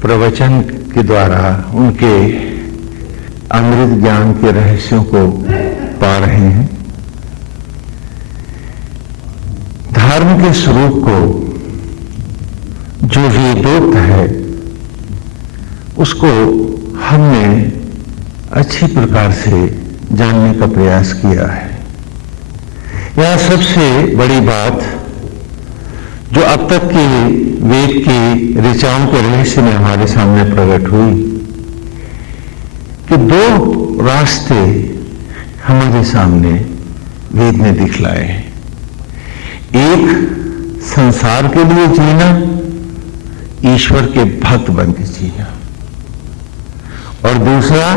प्रवचन के द्वारा उनके अमृत ज्ञान के रहस्यों को पा रहे हैं। धर्म के स्वरूप को जो वेदोक्त है उसको हमने अच्छी प्रकार से जानने का प्रयास किया है। यह सबसे बड़ी बात जो अब तक के वेद की ऋचाओं के रहस्य में हमारे सामने प्रकट हुई कि दो रास्ते हमारे सामने वेद ने दिखलाए हैं। एक संसार के लिए जीना, ईश्वर के भक्त बन के जीना, और दूसरा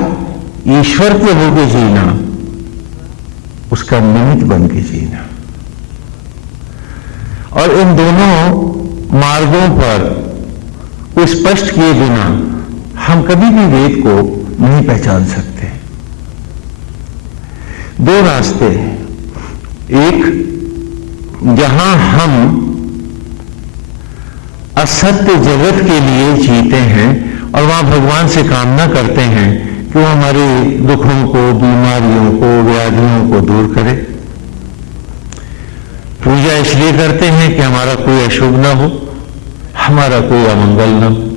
ईश्वर के होके जीना, उसका निमित्त बन के जीना। और इन दोनों मार्गों पर को स्पष्ट किए बिना हम कभी भी वेद को नहीं पहचान सकते। दो रास्ते, एक जहां हम असत्य जगत के लिए जीते हैं और वहां भगवान से कामना करते हैं कि वो हमारे दुखों को, बीमारियों को, व्याधियों को दूर करे। पूजा इसलिए करते हैं कि हमारा कोई अशुभ ना हो, हमारा कोई अमंगल ना हो।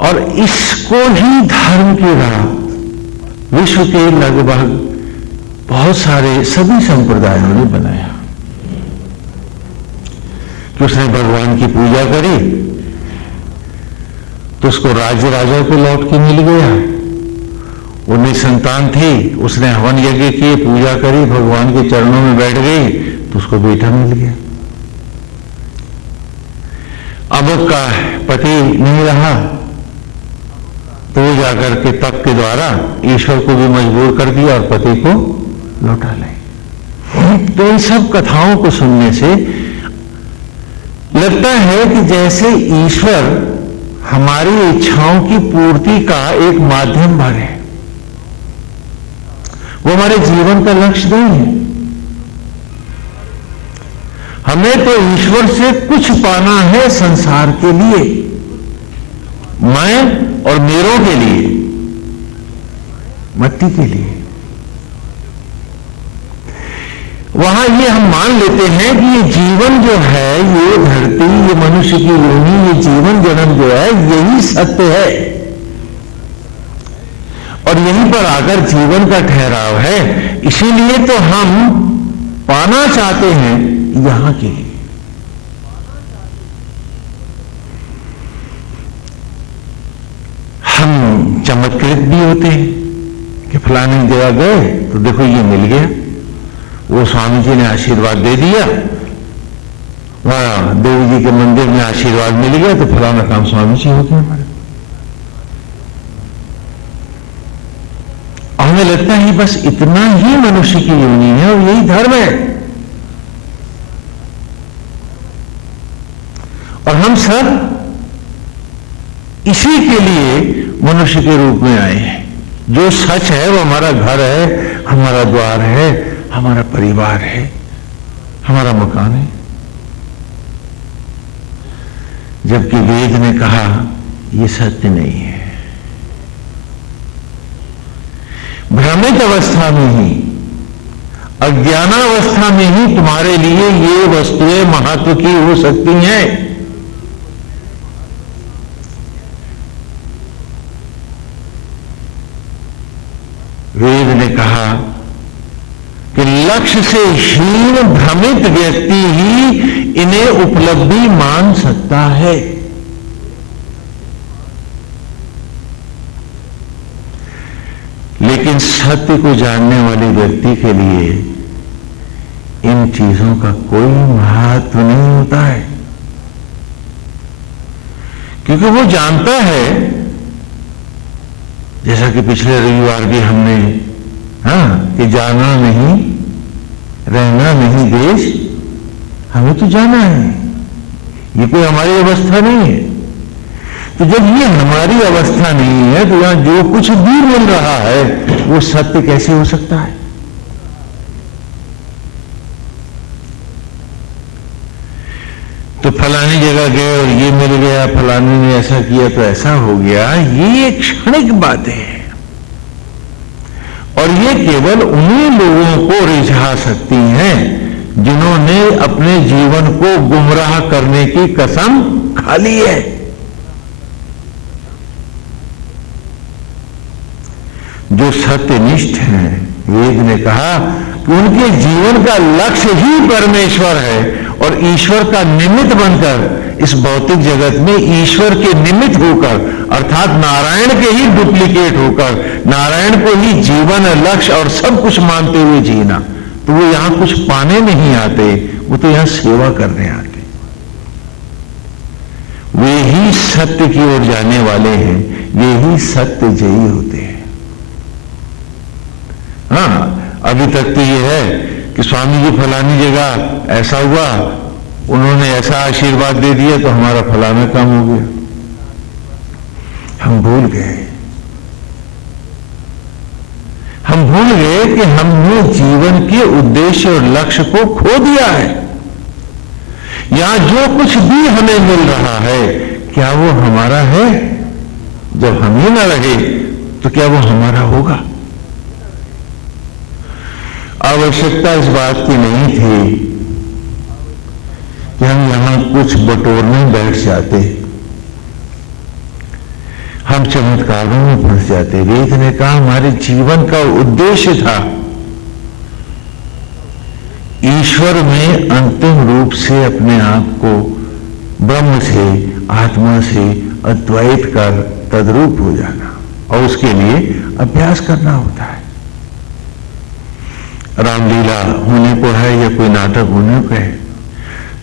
और इसको ही धर्म की राह विश्व के लगभग बहुत सारे सभी संप्रदायों ने बनाया कि उसने भगवान की पूजा करी तो उसको राज्य राजा को लौट के मिल गया। उन्हें संतान थी, उसने हवन यज्ञ किए, पूजा करी, भगवान के चरणों में बैठ गई तो उसको बेटा मिल गया। अब उसका पति नहीं रहा तो वो जाकर के तप के द्वारा ईश्वर को भी मजबूर कर दिया और पति को लौटा लाई। तो इन सब कथाओं को सुनने से लगता है कि जैसे ईश्वर हमारी इच्छाओं की पूर्ति का एक माध्यम भर है, वो हमारे जीवन का लक्ष्य नहीं है। हमें तो ईश्वर से कुछ पाना है संसार के लिए, मैं और मेरों के लिए, मट्टी के लिए। वहां ये हम मान लेते हैं कि ये जीवन जो है, ये धरती, ये मनुष्य की योनि, ये जीवन जन्म जो है, यही सत्य है और यहीं पर आकर जीवन का ठहराव है। इसीलिए तो हम पाना चाहते हैं यहां के लिए। हम चमत्कृत भी होते हैं कि फलाने जगह गए तो देखो ये मिल गया, वो स्वामी जी ने आशीर्वाद दे दिया, वहां देवी जी के मंदिर में आशीर्वाद मिल गया तो फलाना काम स्वामी जी हो गया हमारे। हमें लगता है बस इतना ही मनुष्य की योनि है और यही धर्म है। और हम सब इसी के लिए मनुष्य के रूप में आए हैं। जो सच है वो हमारा घर है, हमारा द्वार है, हमारा परिवार है, हमारा मकान है। जबकि वेद ने कहा यह सत्य नहीं है। भ्रमित अवस्था में ही, अज्ञानावस्था में ही तुम्हारे लिए ये वस्तुएं महत्व की हो सकती हैं। वेद ने कहा कि लक्ष्य से हीन भ्रमित व्यक्ति ही इन्हें उपलब्धि मान सकता है। लेकिन सत्य को जानने वाले व्यक्ति के लिए इन चीजों का कोई महत्व नहीं होता है, क्योंकि वो जानता है, जैसा कि पिछले रविवार भी हमने कि जाना नहीं, रहना नहीं देश, हमें तो जाना है, ये कोई हमारी अवस्था नहीं है। तो जब ये हमारी अवस्था नहीं है तो यहां जो कुछ भी मिल रहा है वो सत्य कैसे हो सकता है? तो फलानी जगह गए और ये मिल गया, फलानी ने ऐसा किया तो ऐसा हो गया, ये क्षणिक बातें हैं और ये केवल उन्हीं लोगों को रिझा सकती हैं जिन्होंने अपने जीवन को गुमराह करने की कसम खा ली है। जो सत्यनिष्ठ हैं, वेद ने कहा कि उनके जीवन का लक्ष्य ही परमेश्वर है और ईश्वर का निमित्त बनकर इस भौतिक जगत में ईश्वर के निमित्त होकर अर्थात नारायण के ही डुप्लीकेट होकर नारायण को ही जीवन लक्ष्य और सब कुछ मानते हुए जीना। तो वो यहां कुछ पाने नहीं आते, वो तो यहां सेवा करने आते। वे ही सत्य की ओर जाने वाले हैं, वे ही सत्य जयी होते हैं। हाँ, अभी तक तो ये है कि स्वामी जी फलानी जगह ऐसा हुआ, उन्होंने ऐसा आशीर्वाद दे दिया तो हमारा फलाना काम हो गया। हम भूल गए कि हमने जीवन के उद्देश्य और लक्ष्य को खो दिया है। यहां जो कुछ भी हमें मिल रहा है, क्या वो हमारा है? जब हम ही ना रहे तो क्या वो हमारा होगा? आवश्यकता इस बात की नहीं थी कि हम यहां कुछ बटोरने बैठ जाते, हम चमत्कारों में फंस जाते। वेद ने कहा हमारे जीवन का उद्देश्य था ईश्वर में अंतिम रूप से अपने आप को ब्रह्म से, आत्मा से अद्वैत कर तद्रूप हो जाना, और उसके लिए अभ्यास करना होता है। रामलीला होने को है या कोई नाटक होने को है,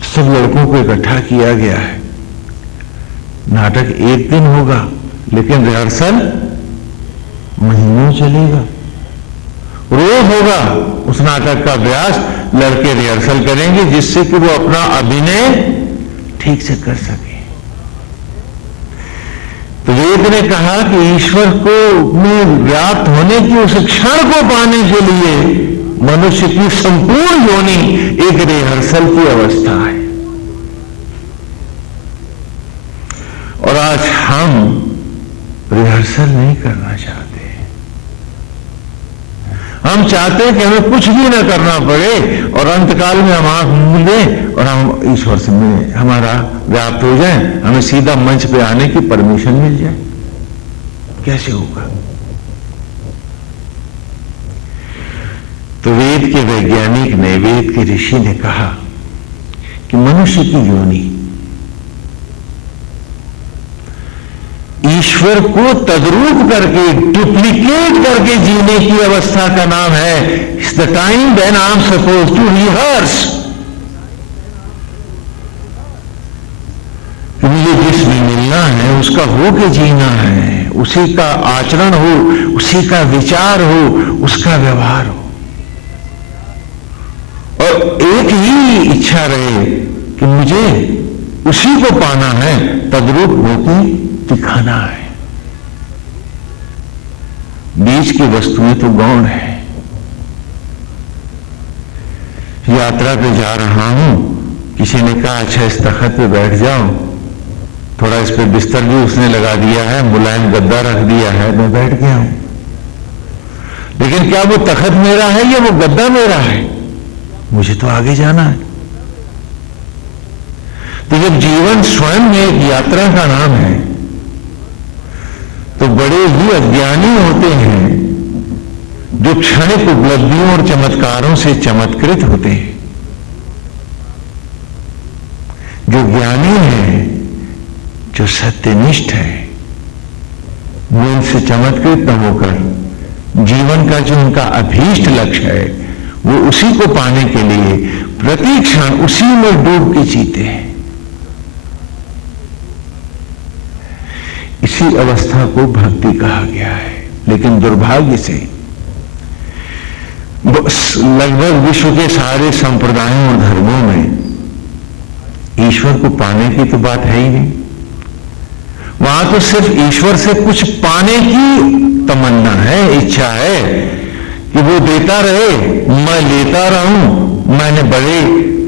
सब लड़कों को इकट्ठा किया गया है। नाटक एक दिन होगा लेकिन रिहर्सल महीनों चलेगा। रोज होगा उस नाटक का अभ्यास, लड़के रिहर्सल करेंगे जिससे कि वो अपना अभिनय ठीक से कर सके। तो वेद ने कहा कि ईश्वर को में व्याप्त होने की उस क्षण को पाने के लिए मनुष्य की संपूर्ण योनि एक रिहर्सल की अवस्था है। और आज हम रिहर्सल नहीं करना चाहते। हम चाहते हैं कि हमें कुछ भी ना करना पड़े और अंतकाल में हम आंख मूंद दें और हम ईश्वर से मिले, हमारा व्याप्त हो जाए, हमें सीधा मंच पे आने की परमिशन मिल जाए। कैसे होगा? तो वेद के वैज्ञानिक ने, वेद के ऋषि ने कहा कि मनुष्य की योनि ईश्वर को तद्रूप करके, डुप्लीकेट करके जीने की अवस्था का नाम है it's the time when I am suppose to rehearse. मुझे जिसमें मिलना है उसका हो के जीना है, उसी का आचरण हो, उसी का विचार हो, उसका व्यवहार हो, और एक ही इच्छा रहे कि मुझे उसी को पाना है, तद्रूप होके दिखाना है। बीच की वस्तुएं तो गौण है। यात्रा पे जा रहा हूं, किसी ने कहा अच्छा इस तख्त पे बैठ जाओ, थोड़ा इस पे बिस्तर भी उसने लगा दिया है, मुलायम गद्दा रख दिया है, मैं बैठ गया हूं। लेकिन क्या वो तख्त मेरा है या वो गद्दा मेरा है? मुझे तो आगे जाना है। तो जब जीवन स्वयं में एक यात्रा का नाम है तो बड़े ही अज्ञानी होते हैं जो क्षणिक उपलब्धियों और चमत्कारों से चमत्कृत होते हैं। जो ज्ञानी है, जो सत्यनिष्ठ है, वो इनसे चमत्कृत न होकर जीवन का जो उनका अभीष्ट लक्ष्य है वो उसी को पाने के लिए प्रति क्षण उसी में डूब के जीते हैं। इसी अवस्था को भक्ति कहा गया है। लेकिन दुर्भाग्य से लगभग विश्व के सारे संप्रदायों और धर्मों में ईश्वर को पाने की तो बात है ही नहीं। वहां तो सिर्फ ईश्वर से कुछ पाने की तमन्ना है, इच्छा है कि वो देता रहे, मैं लेता रहूं। मैंने बड़ी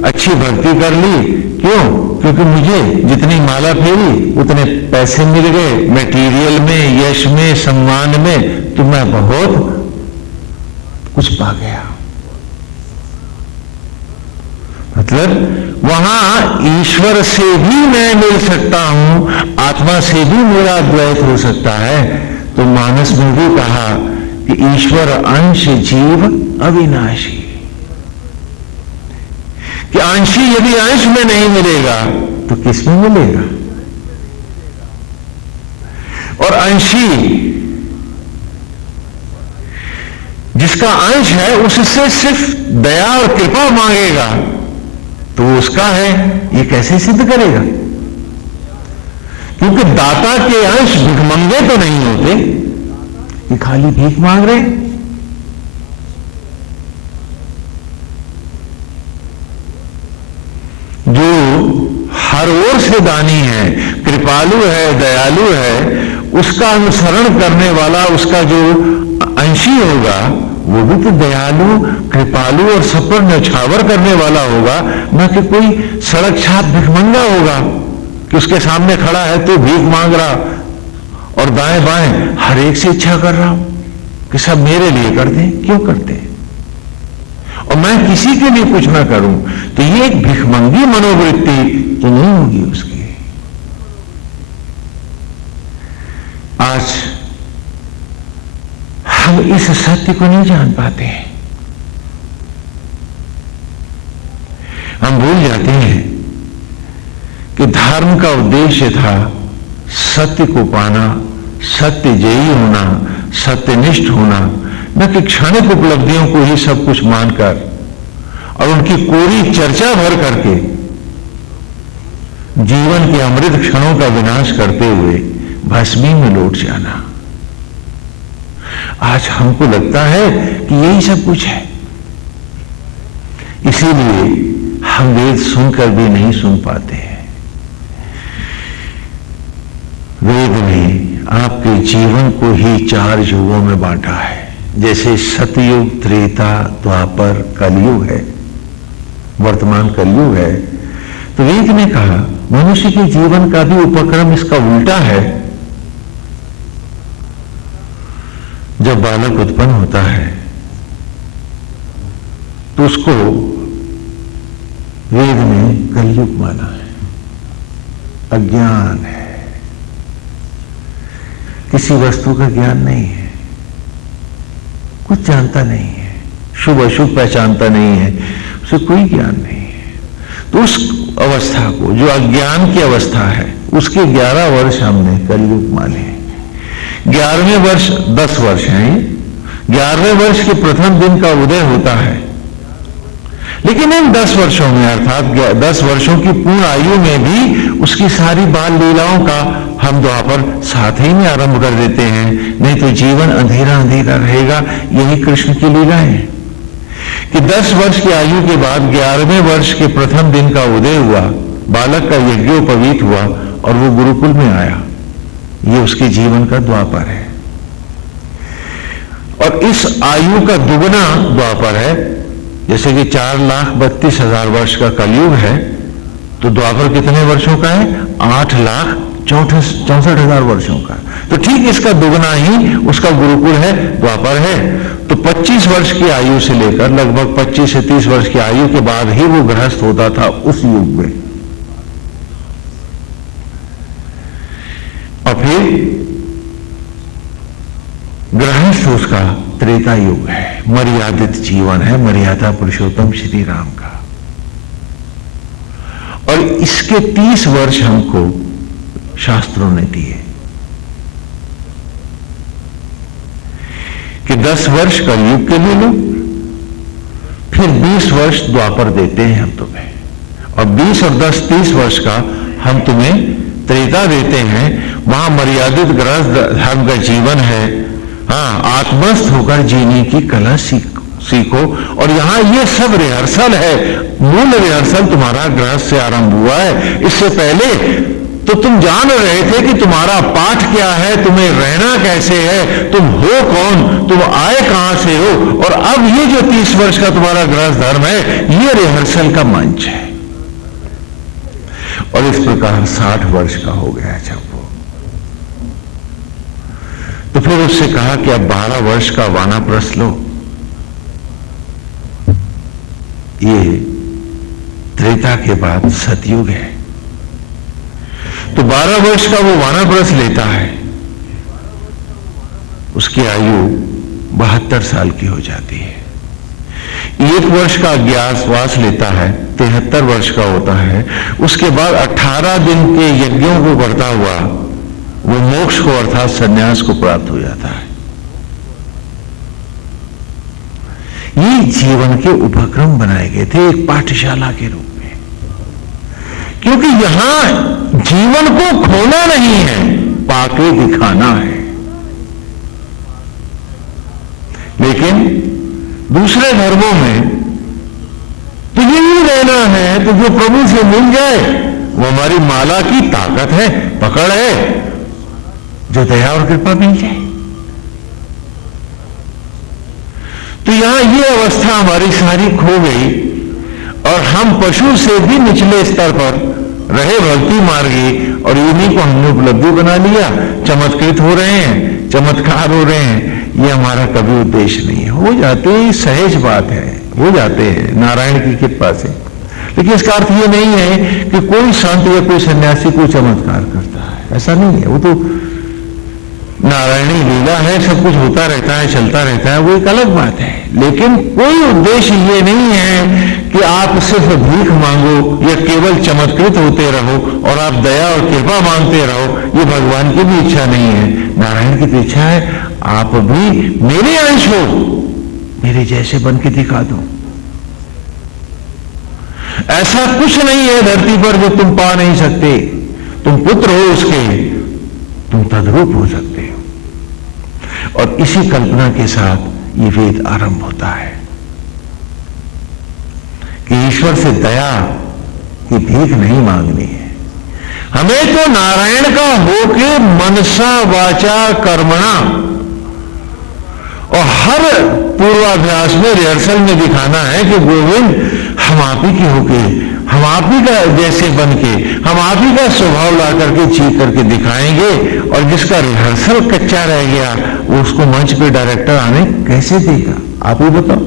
अच्छी भक्ति कर ली, क्यों? क्योंकि मुझे जितनी माला फेरी उतने पैसे मिल गए, मटेरियल में, यश में, सम्मान में, तो मैं बहुत कुछ पा गया। मतलब वहां ईश्वर से भी मैं मिल सकता हूं, आत्मा से भी मेरा द्वैत हो सकता है। तो मानस में भी कहा कि ईश्वर अंश जीव अविनाशी, कि अंशी यदि अंश में नहीं मिलेगा तो किस में मिलेगा? और अंशी जिसका अंश है उससे सिर्फ दया और कृपा मांगेगा तो वो उसका है, ये कैसे सिद्ध करेगा? क्योंकि दाता के अंश भिखमंगे तो नहीं होते, ये खाली भीख मांग रहे। जो हर ओर से दानी है, कृपालु है, दयालु है, उसका अनुसरण करने वाला उसका जो अंशी होगा वो भी तो दयालु, कृपालु और सब पर न्यौछावर करने वाला होगा, न कि कोई सड़क छाप भिखमंगा होगा कि उसके सामने खड़ा है तो भीख मांग रहा और दाएं बाएं हर एक से इच्छा कर रहा हूं कि सब मेरे लिए कर दें। क्यों करते? और मैं किसी के लिए कुछ ना करूं तो ये एक भिखमंगी मनोवृत्ति तो नहीं होगी उसकी। आज हम इस सत्य को नहीं जान पाते हैं। हम भूल जाते हैं कि धर्म का उद्देश्य था सत्य को पाना, सत्य जयी होना, सत्यनिष्ठ होना, न कि क्षणिक उपलब्धियों को ही सब कुछ मानकर और उनकी कोरी चर्चा भर करके जीवन के अमृत क्षणों का विनाश करते हुए भस्मी में लौट जाना। आज हमको लगता है कि यही सब कुछ है, इसीलिए हम वेद सुनकर भी नहीं सुन पाते हैं। वेद ने आपके जीवन को ही 4 युगों में बांटा है, जैसे सतयुग, त्रेता, द्वापर, कलयुग है, वर्तमान कलयुग है। तो वेद ने कहा मनुष्य के जीवन का भी उपक्रम इसका उल्टा है। जब बालक उत्पन्न होता है तो उसको वेद ने कलयुग माना है, अज्ञान है, किसी वस्तु का ज्ञान नहीं है, कुछ जानता नहीं है, शुभ अशुभ पहचानता नहीं है, उसे कोई ज्ञान नहीं है। तो उस अवस्था को, जो अज्ञान की अवस्था है, उसके 11 वर्ष हमने कलयुग माने। 11वें वर्ष 10 वर्ष हैं। 11वें वर्ष के प्रथम दिन का उदय होता है, लेकिन इन 10 वर्षों में, अर्थात 10 वर्षों की पूर्ण आयु में भी उसकी सारी बाल लीलाओं का हम द्वापर साथ ही में आरंभ कर देते हैं, नहीं तो जीवन अंधेरा अंधेरा रहेगा। यही कृष्ण की लीला है कि 10 वर्ष की आयु के बाद 11वें वर्ष के प्रथम दिन का उदय हुआ, बालक का यज्ञोपवीत हुआ और वो गुरुकुल में आया। ये उसके जीवन का द्वापर है। और इस आयु का दुगना द्वापर है। जैसे कि 4,32,000 वर्ष का कलयुग है, तो द्वापर कितने वर्षों का है? 8,64,000 वर्षों का। तो ठीक इसका दुगना ही उसका गुरुकुल है, द्वापर है। तो 25 वर्ष की आयु से लेकर लगभग 25 से 30 वर्ष की आयु के बाद ही वो गृहस्थ होता था उस युग में। और फिर गृहस्थ उसका त्रेता युग है, मर्यादित जीवन है, मर्यादा पुरुषोत्तम श्री राम का। और इसके 30 वर्ष हमको शास्त्रों ने दिए कि 10 वर्ष कलयुग के ले लो, फिर 20 वर्ष द्वापर देते हैं हम तुम्हें, और 20 और 10 30 वर्ष का हम तुम्हें त्रेता देते हैं। वहां मर्यादित गृहस्थ धर्म का जीवन है। हाँ, आत्मस्थ होकर जीने की कला सीखो। और यहां ये सब रिहर्सल है, मूल रिहर्सल तुम्हारा गृहस्थ से आरंभ हुआ है। इससे पहले तो तुम जान रहे थे कि तुम्हारा पाठ क्या है, तुम्हें रहना कैसे है, तुम हो कौन, तुम आए कहां से हो। और अब ये जो 30 वर्ष का तुम्हारा गृहस्थ धर्म है, ये रिहर्सल का मंच है। और इस प्रकार 60 वर्ष का हो गया जब वो, तो फिर उससे कहा कि अब 12 वर्ष का वानप्रस्थ लो। ये त्रेता के बाद सतयुग है, तो 12 वर्ष का वो वानप्रस्थ लेता है, उसकी आयु 72 साल की हो जाती है। 1 वर्ष का अज्ञातवास लेता है, 73 वर्ष का होता है। उसके बाद 18 दिन के यज्ञों को करता हुआ वो मोक्ष को अर्थात संन्यास को प्राप्त हो जाता है। ये जीवन के उपक्रम बनाए गए थे एक पाठशाला के रूप में, क्योंकि यहां जीवन को खोना नहीं है, पाके दिखाना है। लेकिन दूसरे धर्मों में तो यही रहना है, तो जो प्रभु से मिल जाए वो हमारी माला की ताकत है, पकड़ है, जो दया और कृपा मिल जाए। तो यहां ये अवस्था हमारी सारी खो गई और हम पशु से भी निचले स्तर पर रहे, भक्ति मार्गी, और इन्हीं को हमने उपलब्धि बना लिया। चमत्कृत हो रहे हैं, चमत्कार हो रहे हैं, ये हमारा कभी उद्देश्य नहीं है। हो जाते हैं, सहज बात है, हो जाते हैं नारायण की कृपा से। लेकिन इसका अर्थ ये नहीं है कि कोई संत या कोई सन्यासी कोई चमत्कार करता है, ऐसा नहीं है। वो तो नारायणी लीला है, सब कुछ होता रहता है, चलता रहता है, वो एक अलग बात है। लेकिन कोई उद्देश्य ये नहीं है कि आप सिर्फ भीख मांगो या केवल चमत्कृत होते रहो और आप दया और कृपा मांगते रहो। ये भगवान की भी इच्छा नहीं है, नारायण की तो इच्छा है आप भी मेरे अंश हो, मेरे जैसे बन के दिखा दो। ऐसा कुछ नहीं है धरती पर जो तुम पा नहीं सकते। तुम पुत्र हो उसके, तुम तद्रूप हो सकते हो। और इसी कल्पना के साथ ये वेद आरंभ होता है कि ईश्वर से दया की भीख नहीं मांगनी है, हमें तो नारायण का होके मनसा वाचा कर्मणा, और हर पूर्वाभ्यास में रिहर्सल में दिखाना है कि गोविंद हम आप ही के होके, हम आप ही का जैसे बन के, हम आप ही का स्वभाव ला करके जी करके दिखाएंगे। और जिसका रिहर्सल कच्चा रह गया वो उसको मंच पे डायरेक्टर आने कैसे देगा, आप ही बताओ।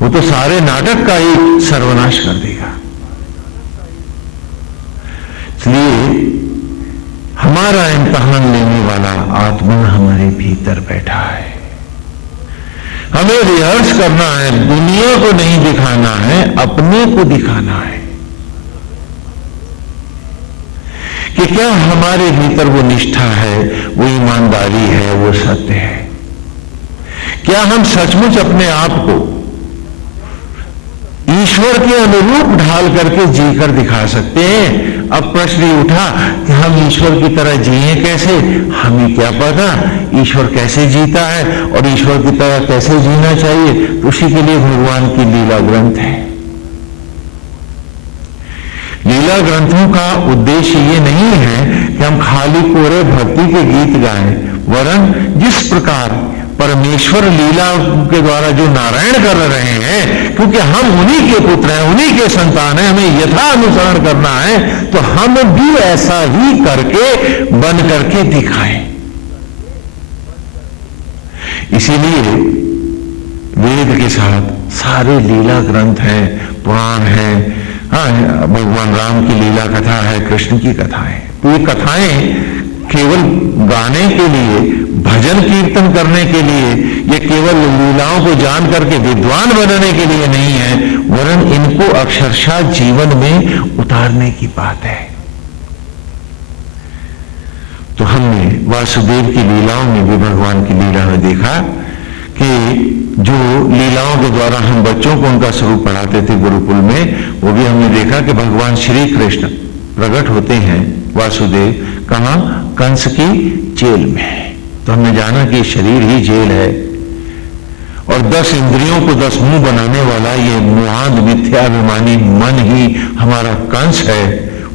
वो तो सारे नाटक का ही सर्वनाश कर देगा। इसलिए हमारा इम्तहान लेने वाला आत्मा हमारे भीतर बैठा है। हमें रिहर्स करना है, दुनिया को नहीं दिखाना है, अपने को दिखाना है कि क्या हमारे भीतर वो निष्ठा है, वो ईमानदारी है, वो सत्य है। क्या हम सचमुच अपने आप को ईश्वर के अनुरूप ढाल करके जीकर दिखा सकते हैं। अब प्रश्न ये उठा कि हम ईश्वर की तरह जिए कैसे, हमें क्या पता ईश्वर कैसे जीता है और ईश्वर की तरह कैसे जीना चाहिए। तो उसी के लिए भगवान की लीला ग्रंथ है। लीला ग्रंथों का उद्देश्य ये नहीं है कि हम खाली कोरे भक्ति के गीत गाएं, वरन जिस प्रकार परमेश्वर लीला के द्वारा जो नारायण कर रहे हैं, क्योंकि हम उन्हीं के पुत्र हैं, उन्हीं के संतान हैं, हमें यथा अनुसरण करना है, तो हम भी ऐसा ही करके बन करके दिखाएं। इसीलिए वेद के साथ सारे लीला ग्रंथ हैं, पुराण हैं। भगवान राम की लीला कथा है, कृष्ण की कथा है। तो ये कथाएं केवल गाने के लिए, भजन कीर्तन करने के लिए, ये केवल लीलाओं को जान करके विद्वान बनने के लिए नहीं है, वरन इनको अक्षरशः जीवन में उतारने की बात है। तो हमने वासुदेव की लीलाओं में भी, भगवान की लीला में देखा कि जो लीलाओं के द्वारा हम बच्चों को उनका स्वरूप पढ़ाते थे गुरुकुल में, वो भी हमने देखा कि भगवान श्री कृष्ण प्रकट होते हैं वासुदेव कहां, कंस की जेल में। तो हमने जाना कि शरीर ही जेल है और 10 इंद्रियों को 10 मुंह बनाने वाला ये मोहान मिथ्याभिमानी मन ही हमारा कंस है।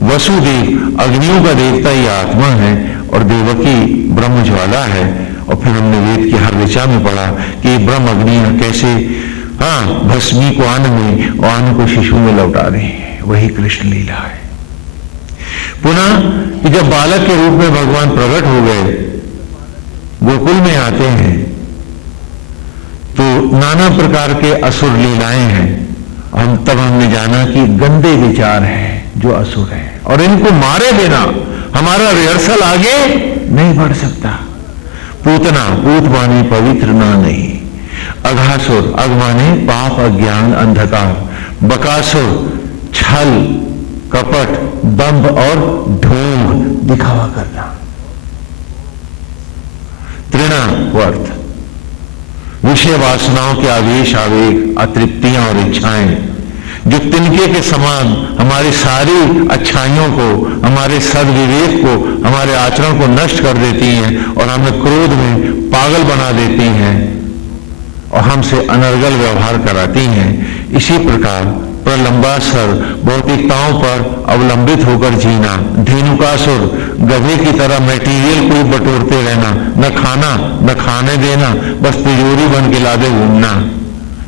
वसुदेव अग्नियों का देवता ही आत्मा है और देवकी ब्रह्म ज्वाला है। और फिर हमने वेद की हर ऋचा में पढ़ा कि ब्रह्म अग्नि कैसे हाँ, भस्मी को अन्न में और अन्न को शिशु में लौटा रहे हैं, वही कृष्ण लीला है। पुनः कि जब बालक के रूप में भगवान प्रकट हो गए, गोकुल में आते हैं, तो नाना प्रकार के असुर लीलाएं हैं। तब हमने जाना कि गंदे विचार हैं जो असुर हैं, और इनको मारे बिना हमारा रिहर्सल आगे नहीं बढ़ सकता। पूतना, पूत माने पवित्र ना नहीं। अघासुर, अघ माने पाप, अज्ञान, अंधकार। बकासुर, छल, कपट, दंभ और ढोंग, दिखावा करना। तृणावर्त, विषय वासनाओं के आवेश, आवेग, अतृप्तियां और इच्छाएं जो तिनके के समान हमारी सारी अच्छाइयों को, हमारे सद्विवेक को, हमारे आचरण को नष्ट कर देती हैं और हमें क्रोध में पागल बना देती हैं और हमसे अनर्गल व्यवहार कराती हैं। इसी प्रकार प्रलंबासुर, भौतिकताओं पर अवलंबित होकर जीना। धेनुकासुर, गधे की तरह मटेरियल को ही बटोरते रहना, न खाना न खाने देना, बस तिजोरी बन के लादे घूमना।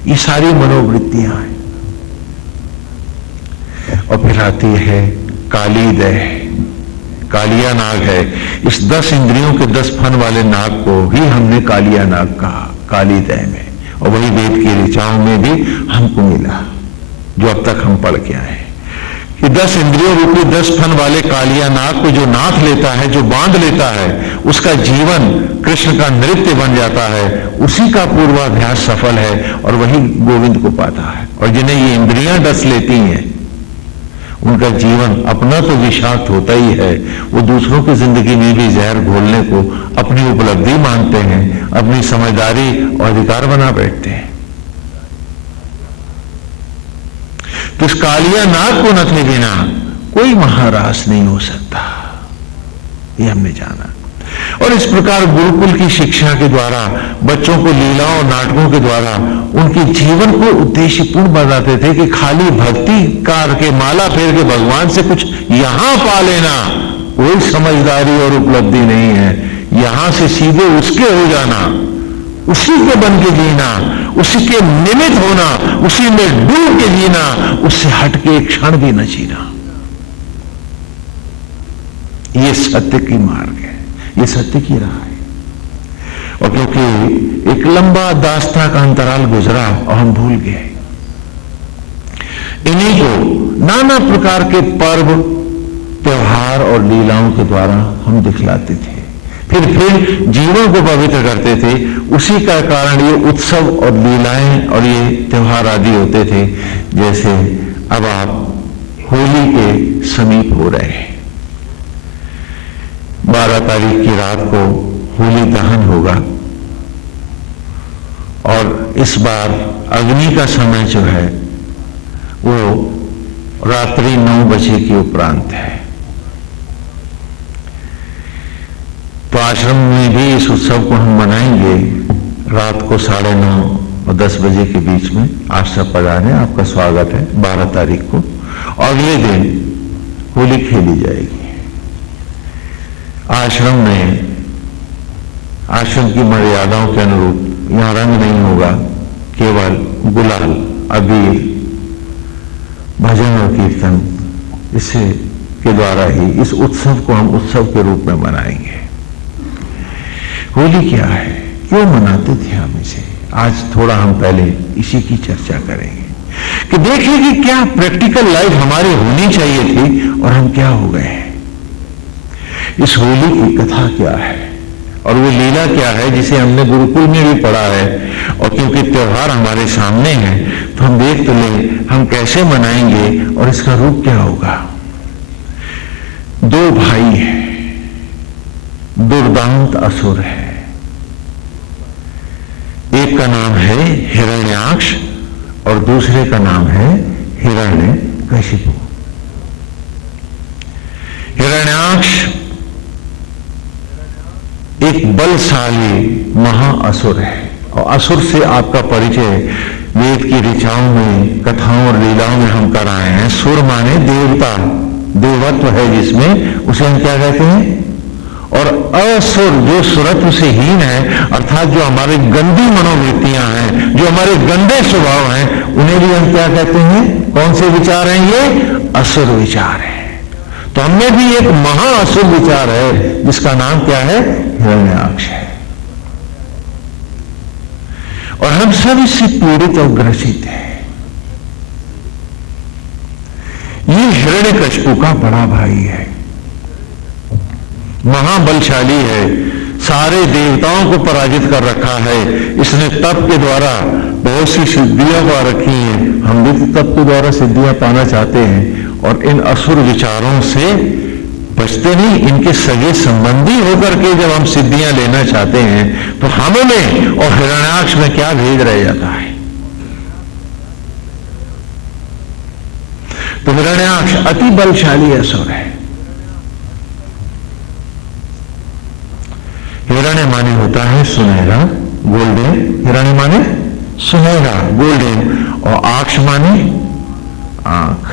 ये सारी मनोवृत्तियां हैं। और फिर आती है काली दय, कालिया नाग है। इस 10 इंद्रियों के 10 फन वाले नाग को ही हमने कालिया नाग कहा, काली दय में, और वही वेद की ऋचाओं में भी हमको मिला जो अब तक हम पढ़ के आए कि 10 इंद्रियों रूपी 10 फन वाले कालिया नाग को जो नाथ लेता है, जो बांध लेता है, उसका जीवन कृष्ण का नृत्य बन जाता है। उसी का पूर्वाभ्यास सफल है और वही गोविंद को पाता है। और जिन्हें ये इंद्रियां डस लेती हैं, उनका जीवन अपना तो विषाक्त होता ही है, वो दूसरों की जिंदगी में भी जहर घोलने को अपनी उपलब्धि मानते हैं, अपनी समझदारी और अधिकार बना बैठते हैं। तो इस कालिया नाग को नथले बिना कोई महारास नहीं हो सकता, ये हमने जाना। और इस प्रकार गुरुकुल की शिक्षा के द्वारा बच्चों को लीलाओं और नाटकों के द्वारा उनके जीवन को उद्देश्यपूर्ण बनाते थे कि खाली भक्ति करके माला फेर के भगवान से कुछ यहां पा लेना कोई समझदारी और उपलब्धि नहीं है। यहां से सीधे उसके हो जाना, उसी के बन के जीना, उसी के निमित्त होना, उसी में डूब के जीना, उससे हट के एक क्षण भी न जीना। ये सत्य की मार्ग है, ये सत्य की राह है। और क्योंकि एक लंबा दास्ता का अंतराल गुजरा और हम भूल गए, इन्हीं को नाना प्रकार के पर्व, त्योहार और लीलाओं के द्वारा हम दिखलाते थे, फिर जीवन को पवित्र करते थे। उसी का कारण ये उत्सव और लीलाएं और ये त्योहार आदि होते थे। जैसे अब आप होली के समीप हो रहे हैं, 12 तारीख की रात को होली दहन होगा और इस बार अग्नि का समय जो है वो रात्रि 9 बजे के उपरांत है। तो आश्रम में भी इस उत्सव को हम मनाएंगे रात को 9:30 और 10 बजे के बीच में। आप सब पधारें, आपका स्वागत है 12 तारीख को। और अगले दिन होली खेली जाएगी आश्रम में। आश्रम की मर्यादाओं के अनुरूप यहां रंग नहीं होगा, केवल गुलाल, अबीर, भजन और कीर्तन, इससे के द्वारा ही इस उत्सव को हम उत्सव के रूप में मनाएंगे। होली क्या है, क्यों मनाते थे हम इसे, आज थोड़ा हम पहले इसी की चर्चा करेंगे कि देखिए कि क्या प्रैक्टिकल लाइफ हमारी होनी चाहिए थी और हम क्या हो गए हैं। इस होली की कथा क्या है और वो लीला क्या है जिसे हमने गुरुकुल में भी पढ़ा है। और क्योंकि त्योहार हमारे सामने है तो हम देख तो लें हम कैसे मनाएंगे और इसका रूप क्या होगा। 2 भाई हैं, दुर्दांत असुर है। एक का नाम है हिरण्याक्ष और दूसरे का नाम है हिरण्यकशिपु। हिरण्याक्ष एक बलशाली महाअसुर है और असुर से आपका परिचय वेद की ऋचाओं में, कथाओं और लीलाओं में हम कर आए हैं। सुर माने देवता, देवत्व है जिसमें, उसे हम क्या कहते हैं, और असुर जो सुरत्व से हीन है, अर्थात जो हमारे गंदी मनोवृत्तियां हैं, जो हमारे गंदे स्वभाव हैं, उन्हें भी हम क्या कहते हैं? कौन से विचार हैं ये? असुर विचार है। तो हमें भी एक महाअसुर विचार है जिसका नाम क्या है? हिरण्याक्ष है। और हम सब इससे पीड़ित और ग्रसित हैं। ये हिरण्यकशिपु का बड़ा भाई है, महाबलशाली है, सारे देवताओं को पराजित कर रखा है। इसने तप के द्वारा बहुत सी सिद्धियां पा रखी हैं। हम भी तप के द्वारा सिद्धियां पाना चाहते हैं और इन असुर विचारों से बचते नहीं। इनके सगे संबंधी होकर के जब हम सिद्धियां लेना चाहते हैं तो हमें और हिरण्याक्ष में क्या भेद रह जाता है? तो हिरण्याक्ष अति बलशाली असुर है। हिरण्य माने होता है सुनहरा, गोल्डन। हिरण्य माने सुनहरा, गोल्डन, और आक्ष माने आंख।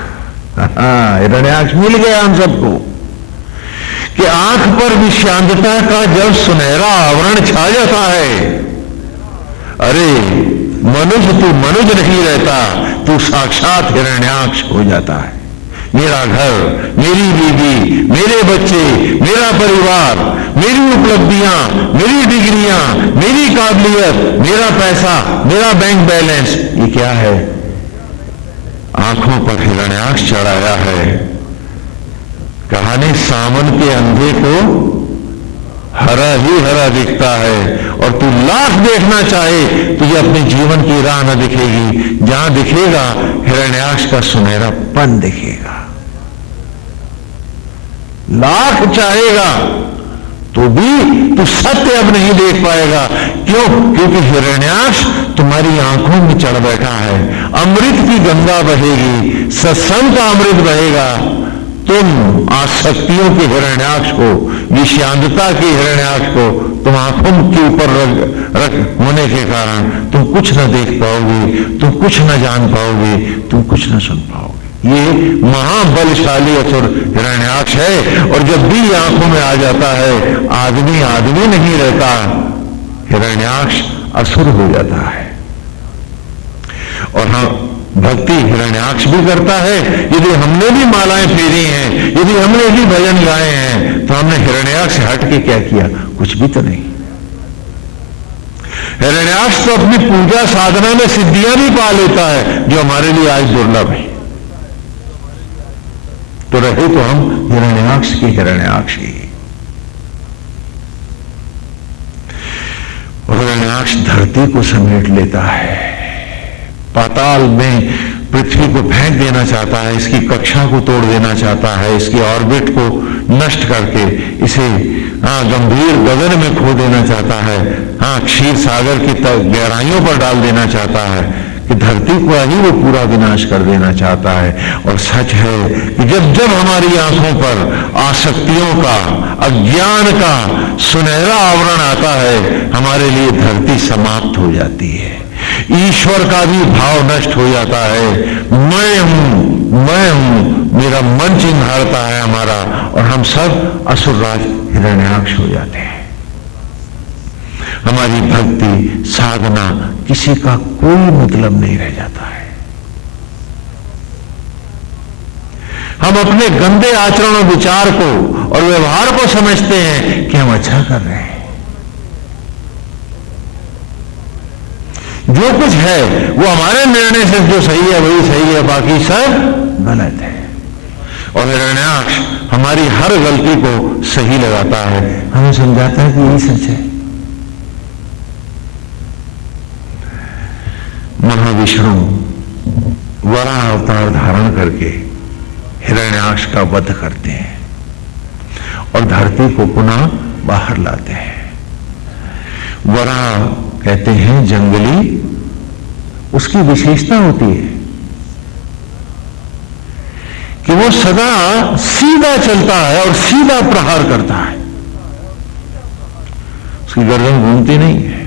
हिरण्याक्ष मिल गया हम सबको कि आंख पर विषांतता का जब सुनहरा आवरण छा जाता है, अरे मनुष्य तू मनुष्य नहीं रहता, तू साक्षात हिरण्याक्ष हो जाता है। मेरा घर, मेरी बीवी, मेरे बच्चे, मेरा परिवार, मेरी उपलब्धियां, मेरी डिग्रियां, मेरी काबिलियत, मेरा पैसा, मेरा बैंक बैलेंस, ये क्या है? आंखों पर हिरण्याक्ष चढ़ाया है। कहानी सावन के अंधे को हरा ही हरा दिखता है, और तू लाख देखना चाहे तुझे अपने जीवन की राह न दिखेगी। जहां दिखेगा हिरण्याक्ष का सुनहरापन दिखेगा। लाख चाहेगा तो भी तू सत्य अब नहीं देख पाएगा। क्यों? क्योंकि हिरण्याक्ष तुम्हारी आंखों में चढ़ बैठा है। अमृत की गंगा बहेगी, सत्संग का अमृत बहेगा। तुम आसक्तियों के हिरण्याक्ष को, विषांतता के हिरण्याक्ष को तुम आंखों के ऊपर रख होने के कारण तुम कुछ न देख पाओगे, तुम कुछ न जान पाओगे, तुम कुछ न सुन पाओगे। ये महाबलशाली असुर हिरण्याक्ष है। और जब भी आंखों में आ जाता है, आदमी आदमी नहीं रहता, हिरण्याक्ष असुर हो जाता है। और हाँ, भक्ति हिरण्याक्ष भी करता है। यदि हमने भी मालाएं फेरी हैं, यदि हमने भी भजन गाए हैं, तो हमने हिरण्याक्ष से हट के क्या किया? कुछ भी तो नहीं। हिरण्याक्ष तो अपनी पूजा साधना में सिद्धियां भी पा लेता है जो हमारे लिए आज दुर्लभ है। तो रहे तो हम हिरण्याक्ष के हिरण्याक्ष ही। हिरण्याक्ष धरती को समेट लेता है, पाताल में पृथ्वी को फेंक देना चाहता है, इसकी कक्षा को तोड़ देना चाहता है, इसकी ऑर्बिट को नष्ट करके इसे गंभीर गगन में खो देना चाहता है। क्षीर सागर की गहराइयों पर डाल देना चाहता है, कि धरती को ही वो पूरा विनाश कर देना चाहता है। और सच है कि जब जब हमारी आंखों पर आसक्तियों का, अज्ञान का सुनहरा आवरण आता है, हमारे लिए धरती समाप्त हो जाती है। ईश्वर का भी भाव नष्ट हो जाता है। मैं हूं, मेरा मन चिन्हारता है हमारा, और हम सब असुरराज हिरण्याक्ष हो जाते हैं। हमारी भक्ति साधना किसी का कोई मतलब नहीं रह जाता है। हम अपने गंदे आचरण और विचार को और व्यवहार को समझते हैं कि हम अच्छा कर रहे हैं। जो कुछ है वो हमारे निर्णय से जो सही है वही सही है, बाकी सब गलत है। और हिरण्याक्ष हमारी हर गलती को सही लगाता है, हमें समझाता है कि यही सच है। महाविष्णु वराह अवतार धारण करके हिरण्याक्ष का वध करते हैं और धरती को पुनः बाहर लाते हैं। वराह कहते हैं जंगली, उसकी विशेषता होती है कि वो सदा सीधा चलता है और सीधा प्रहार करता है, उसकी गर्दन घूमती नहीं है।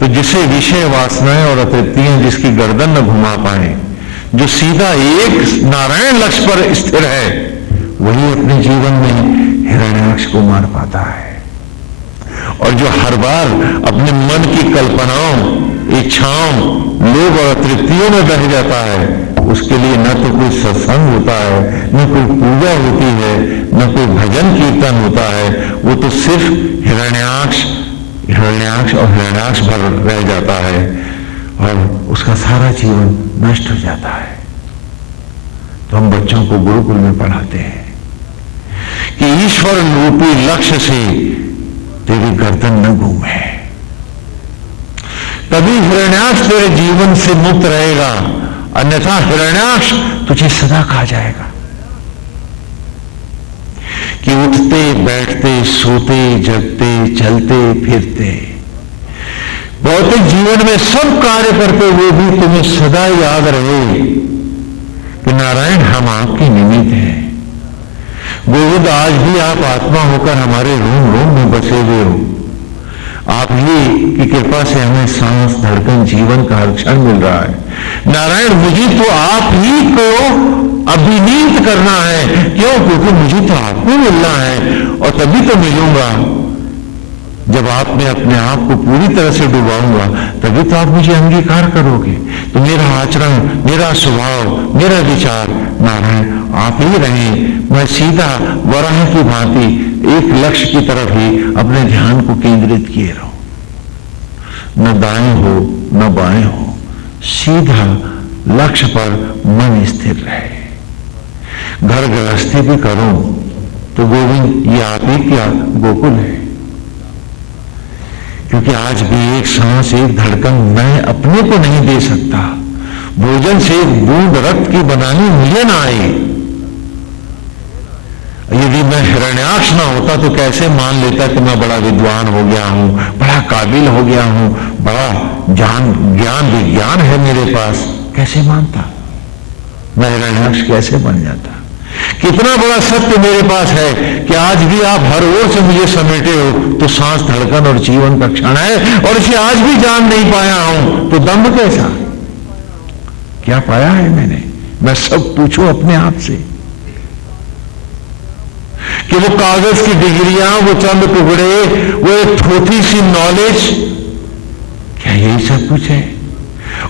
तो जिसे विषय वासनाएं और अतृप्तियां जिसकी गर्दन न घुमा पाए, जो सीधा एक नारायण लक्ष्य पर स्थिर है, वही अपने जीवन में हिरण्याक्ष को मार पाता है। और जो हर बार अपने मन की कल्पनाओं, इच्छाओं, लोभ और तृप्तियों में बह जाता है, उसके लिए न तो कोई सत्संग होता है, न कोई पूजा होती है, न कोई भजन कीर्तन होता है। वो तो सिर्फ हिरण्याक्ष और हिरण्याक्ष भर रह जाता है और उसका सारा जीवन नष्ट हो जाता है। तो हम बच्चों को गुरुकुल में पढ़ाते हैं कि ईश्वर रूपी लक्ष्य से तेरी गर्दन न घूमे, तभी हिरण्याक्ष तेरे जीवन से मुक्त रहेगा, अन्यथा हिरण्याक्ष तुझे सदा खा जाएगा। कि उठते बैठते सोते जगते चलते फिरते भौतिक जीवन में सब कार्य करते हुए भी तुम्हें सदा याद रहे कि नारायण हम आपके निमित्त हैं। गोविंद आज भी आप आत्मा होकर हमारे रोम रोम में बसे हुए हो। आप ही की कृपा से हमें सांस धड़कन जीवन का हर क्षण मिल रहा है। नारायण मुझे तो आप ही को अभिनीत करना है। क्यों? क्योंकि मुझे तो आपको मिलना है और तभी तो मिलूंगा जब आप में अपने आप को पूरी तरह से डुबाऊंगा, तभी तो आप मुझे अंगीकार करोगे। तो मेरा आचरण, मेरा स्वभाव, मेरा विचार नारायण आप ही रहें। मैं सीधा वराह की भांति एक लक्ष्य की तरफ ही अपने ध्यान को केंद्रित किए रहूं। न दाएं हो न बाएं हो, सीधा लक्ष्य पर मन स्थिर रहे। घर गृहस्थी भी करूं तो गोविंद ये आप ही क्या गोकुल है। क्योंकि आज भी एक सांस एक धड़कन मैं अपने को नहीं दे सकता। भोजन से एक बूंद रक्त की बनानी मुझे ना आए। यदि मैं हिरण्याक्ष ना होता तो कैसे मान लेता कि मैं बड़ा विद्वान हो गया हूं, बड़ा काबिल हो गया हूं, बड़ा ज्ञान विज्ञान है मेरे पास। कैसे मानता? मैं हिरण्याक्ष कैसे बन जाता? कितना बड़ा सत्य मेरे पास है कि आज भी आप हर ओर से मुझे समेटे हो। तो सांस धड़कन और जीवन का क्षण है और इसे आज भी जान नहीं पाया हूं तो दम्भ कैसा? क्या पाया है मैंने? मैं सब पूछूं अपने आप से कि वो कागज की डिग्रियां, वो चंद टुकड़े, वो एक थोड़ी सी नॉलेज, क्या यही सब कुछ है?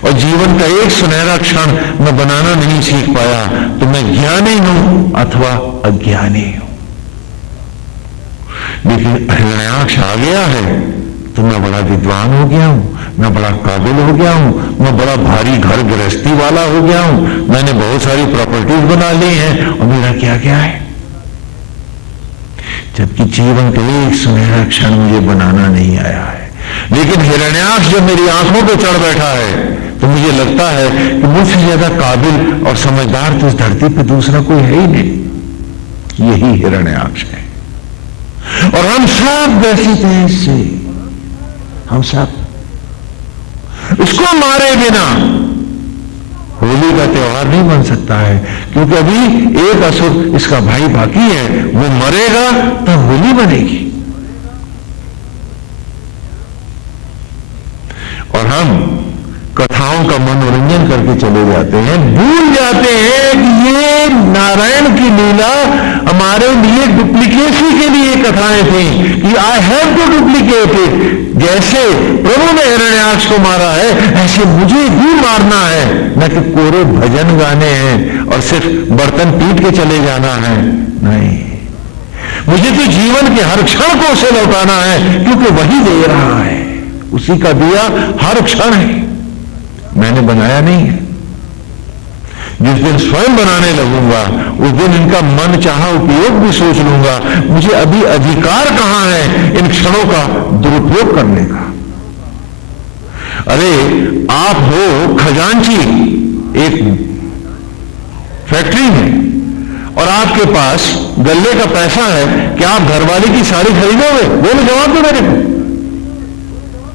और जीवन का एक सुनहरा क्षण मैं बनाना नहीं सीख पाया तो मैं ज्ञानी हूं अथवा अज्ञानी हूं। लेकिन हिरण्याक्ष आ गया है तो मैं बड़ा विद्वान हो गया हूं, मैं बड़ा काबिल हो गया हूं, मैं बड़ा भारी घर गृहस्थी वाला हो गया हूं, मैंने बहुत सारी प्रॉपर्टीज बना ली हैं और मेरा क्या क्या है। जबकि जीवन का एक सुनहरा क्षण मुझे बनाना नहीं आया है। लेकिन हिरण्याक्ष जब मेरी आंखों पे चढ़ बैठा है तो मुझे लगता है कि मुझसे ज्यादा काबिल और समझदार तो इस धरती पे दूसरा कोई है ही नहीं। यही हिरण्याक्ष है और हम सब व्यथित हैं इससे। हम सब इसको मारे बिना होली का त्योहार नहीं बन सकता है। क्योंकि अभी एक असुर इसका भाई बाकी है, वो मरेगा तो होली बनेगी। और हम कथाओं का मनोरंजन करके चले जाते हैं, भूल जाते हैं कि ये नारायण की लीला हमारे लिए डुप्लीकेसी के लिए कथाएं थी कि I have to duplicate it. जैसे प्रभु ने हिरण्याक्ष को मारा है ऐसे मुझे भी मारना है, न कि कोरे भजन गाने हैं और सिर्फ बर्तन पीट के चले जाना है। नहीं, मुझे तो जीवन के हर क्षण को उसे लौटाना है क्योंकि वही दे रहा है। उसी का दिया हर क्षण है, मैंने बनाया नहीं है। जिस दिन स्वयं बनाने लगूंगा उस दिन इनका मन चाहा उपयोग भी सोच लूंगा। मुझे अभी अधिकार कहां है इन क्षणों का दुरुपयोग करने का। अरे आप हो खजांची एक फैक्ट्री में और आपके पास गल्ले का पैसा है, क्या आप घरवाले की साड़ी खरीदोगे? बोलो, जवाब दो मेरे को।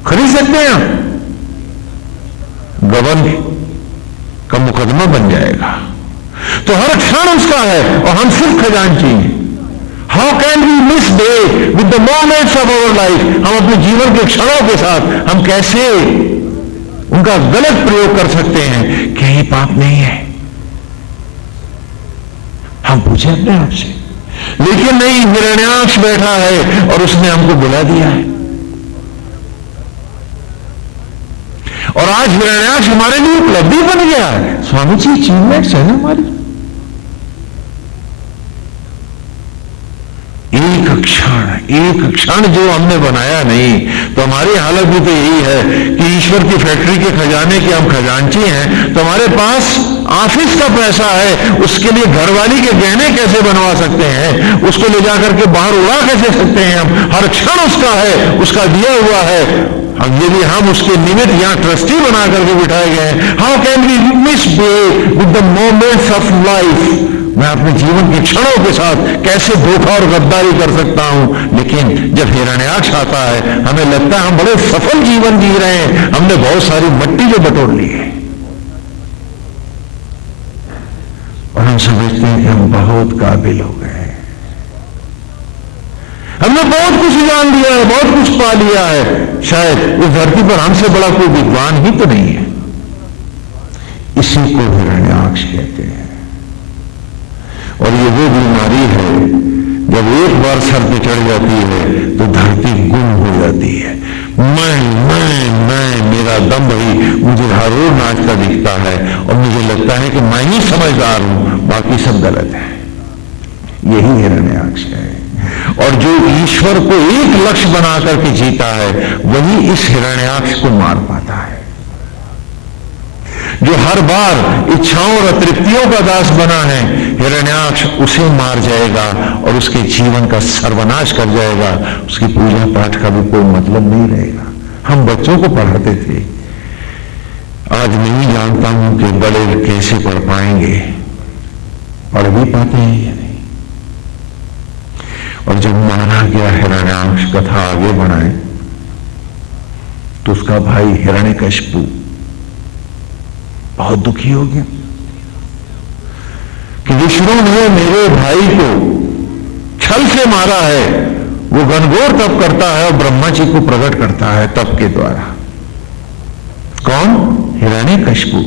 खरीद सकते हैं आप? गबन का मुकदमा बन जाएगा। तो हर क्षण उसका है और हम सिर्फ खजांची हैं। How can we misbehave with the moments of our life? हम अपने जीवन के क्षणों के साथ हम कैसे उनका गलत प्रयोग कर सकते हैं? क्या ये पाप नहीं है? हम पूछे अपने आप से लेकिन नहीं, हिरण्याक्ष बैठा है और उसने हमको बुला दिया है। और आज हिरण्याक्ष हमारे लिए उपलब्धि बन गया है। स्वामी जी अचीवमेंट्स है ना हमारी। एक क्षण जो हमने बनाया नहीं, तो हमारी हालत भी तो यही है कि ईश्वर की फैक्ट्री के खजाने के हम खजांची हैं। तो हमारे पास ऑफिस का पैसा है, उसके लिए घरवाली के गहने कैसे बनवा सकते हैं, उसको ले जाकर के बाहर उड़ा कैसे सकते हैं हम। हर क्षण उसका है, उसका दिया हुआ है। यदि हम उसके निमित्त यहां ट्रस्टी बना करके बिठाए गए हैं, how can we misbehave with the moments of life. मैं अपने जीवन के क्षणों के साथ कैसे धोखा और गद्दारी कर सकता हूं। लेकिन जब हिरण्याक्ष आता है, हमें लगता है हम बड़े सफल जीवन जी रहे हैं, हमने बहुत सारी मट्टी जो बटोर ली है और हम समझते हैं कि हम बहुत काबिल हो गए, हमने बहुत कुछ जान लिया है, बहुत कुछ पा लिया है। शायद इस धरती पर हमसे बड़ा कोई विद्वान ही तो नहीं है। इसी को हिरण्याक्ष कहते हैं। और ये वो बीमारी है, जब एक बार सर पे चढ़ जाती है तो धरती गुम हो जाती है। मैं मेरा दम भाई मुझे हर रोज नाचता दिखता है और मुझे लगता है कि मैं ही समझदार हूं, बाकी सब गलत है। यही हिरण्याक्ष है। और जो ईश्वर को एक लक्ष्य बना करके जीता है, वही इस हिरण्याक्ष को मार पाता है। जो हर बार इच्छाओं और अतृप्तियों का दास बना है, हिरण्याक्ष उसे मार जाएगा और उसके जीवन का सर्वनाश कर जाएगा। उसकी पूजा पाठ का भी कोई मतलब नहीं रहेगा। हम बच्चों को पढ़ाते थे, आज नहीं जानता हूं कि बड़े कैसे पढ़ पाएंगे, पढ़ भी पाते हैं या नहीं। और जब मारा गया हिरण्याक्ष, कथा आगे बढ़ाए तो उसका भाई हिरण्यकशिपु बहुत दुखी हो गया कि विष्णु ने मेरे भाई को छल से मारा है। वो घनघोर तप करता है और ब्रह्मा जी को प्रकट करता है तप के द्वारा। कौन? हिरण्यकशिपु।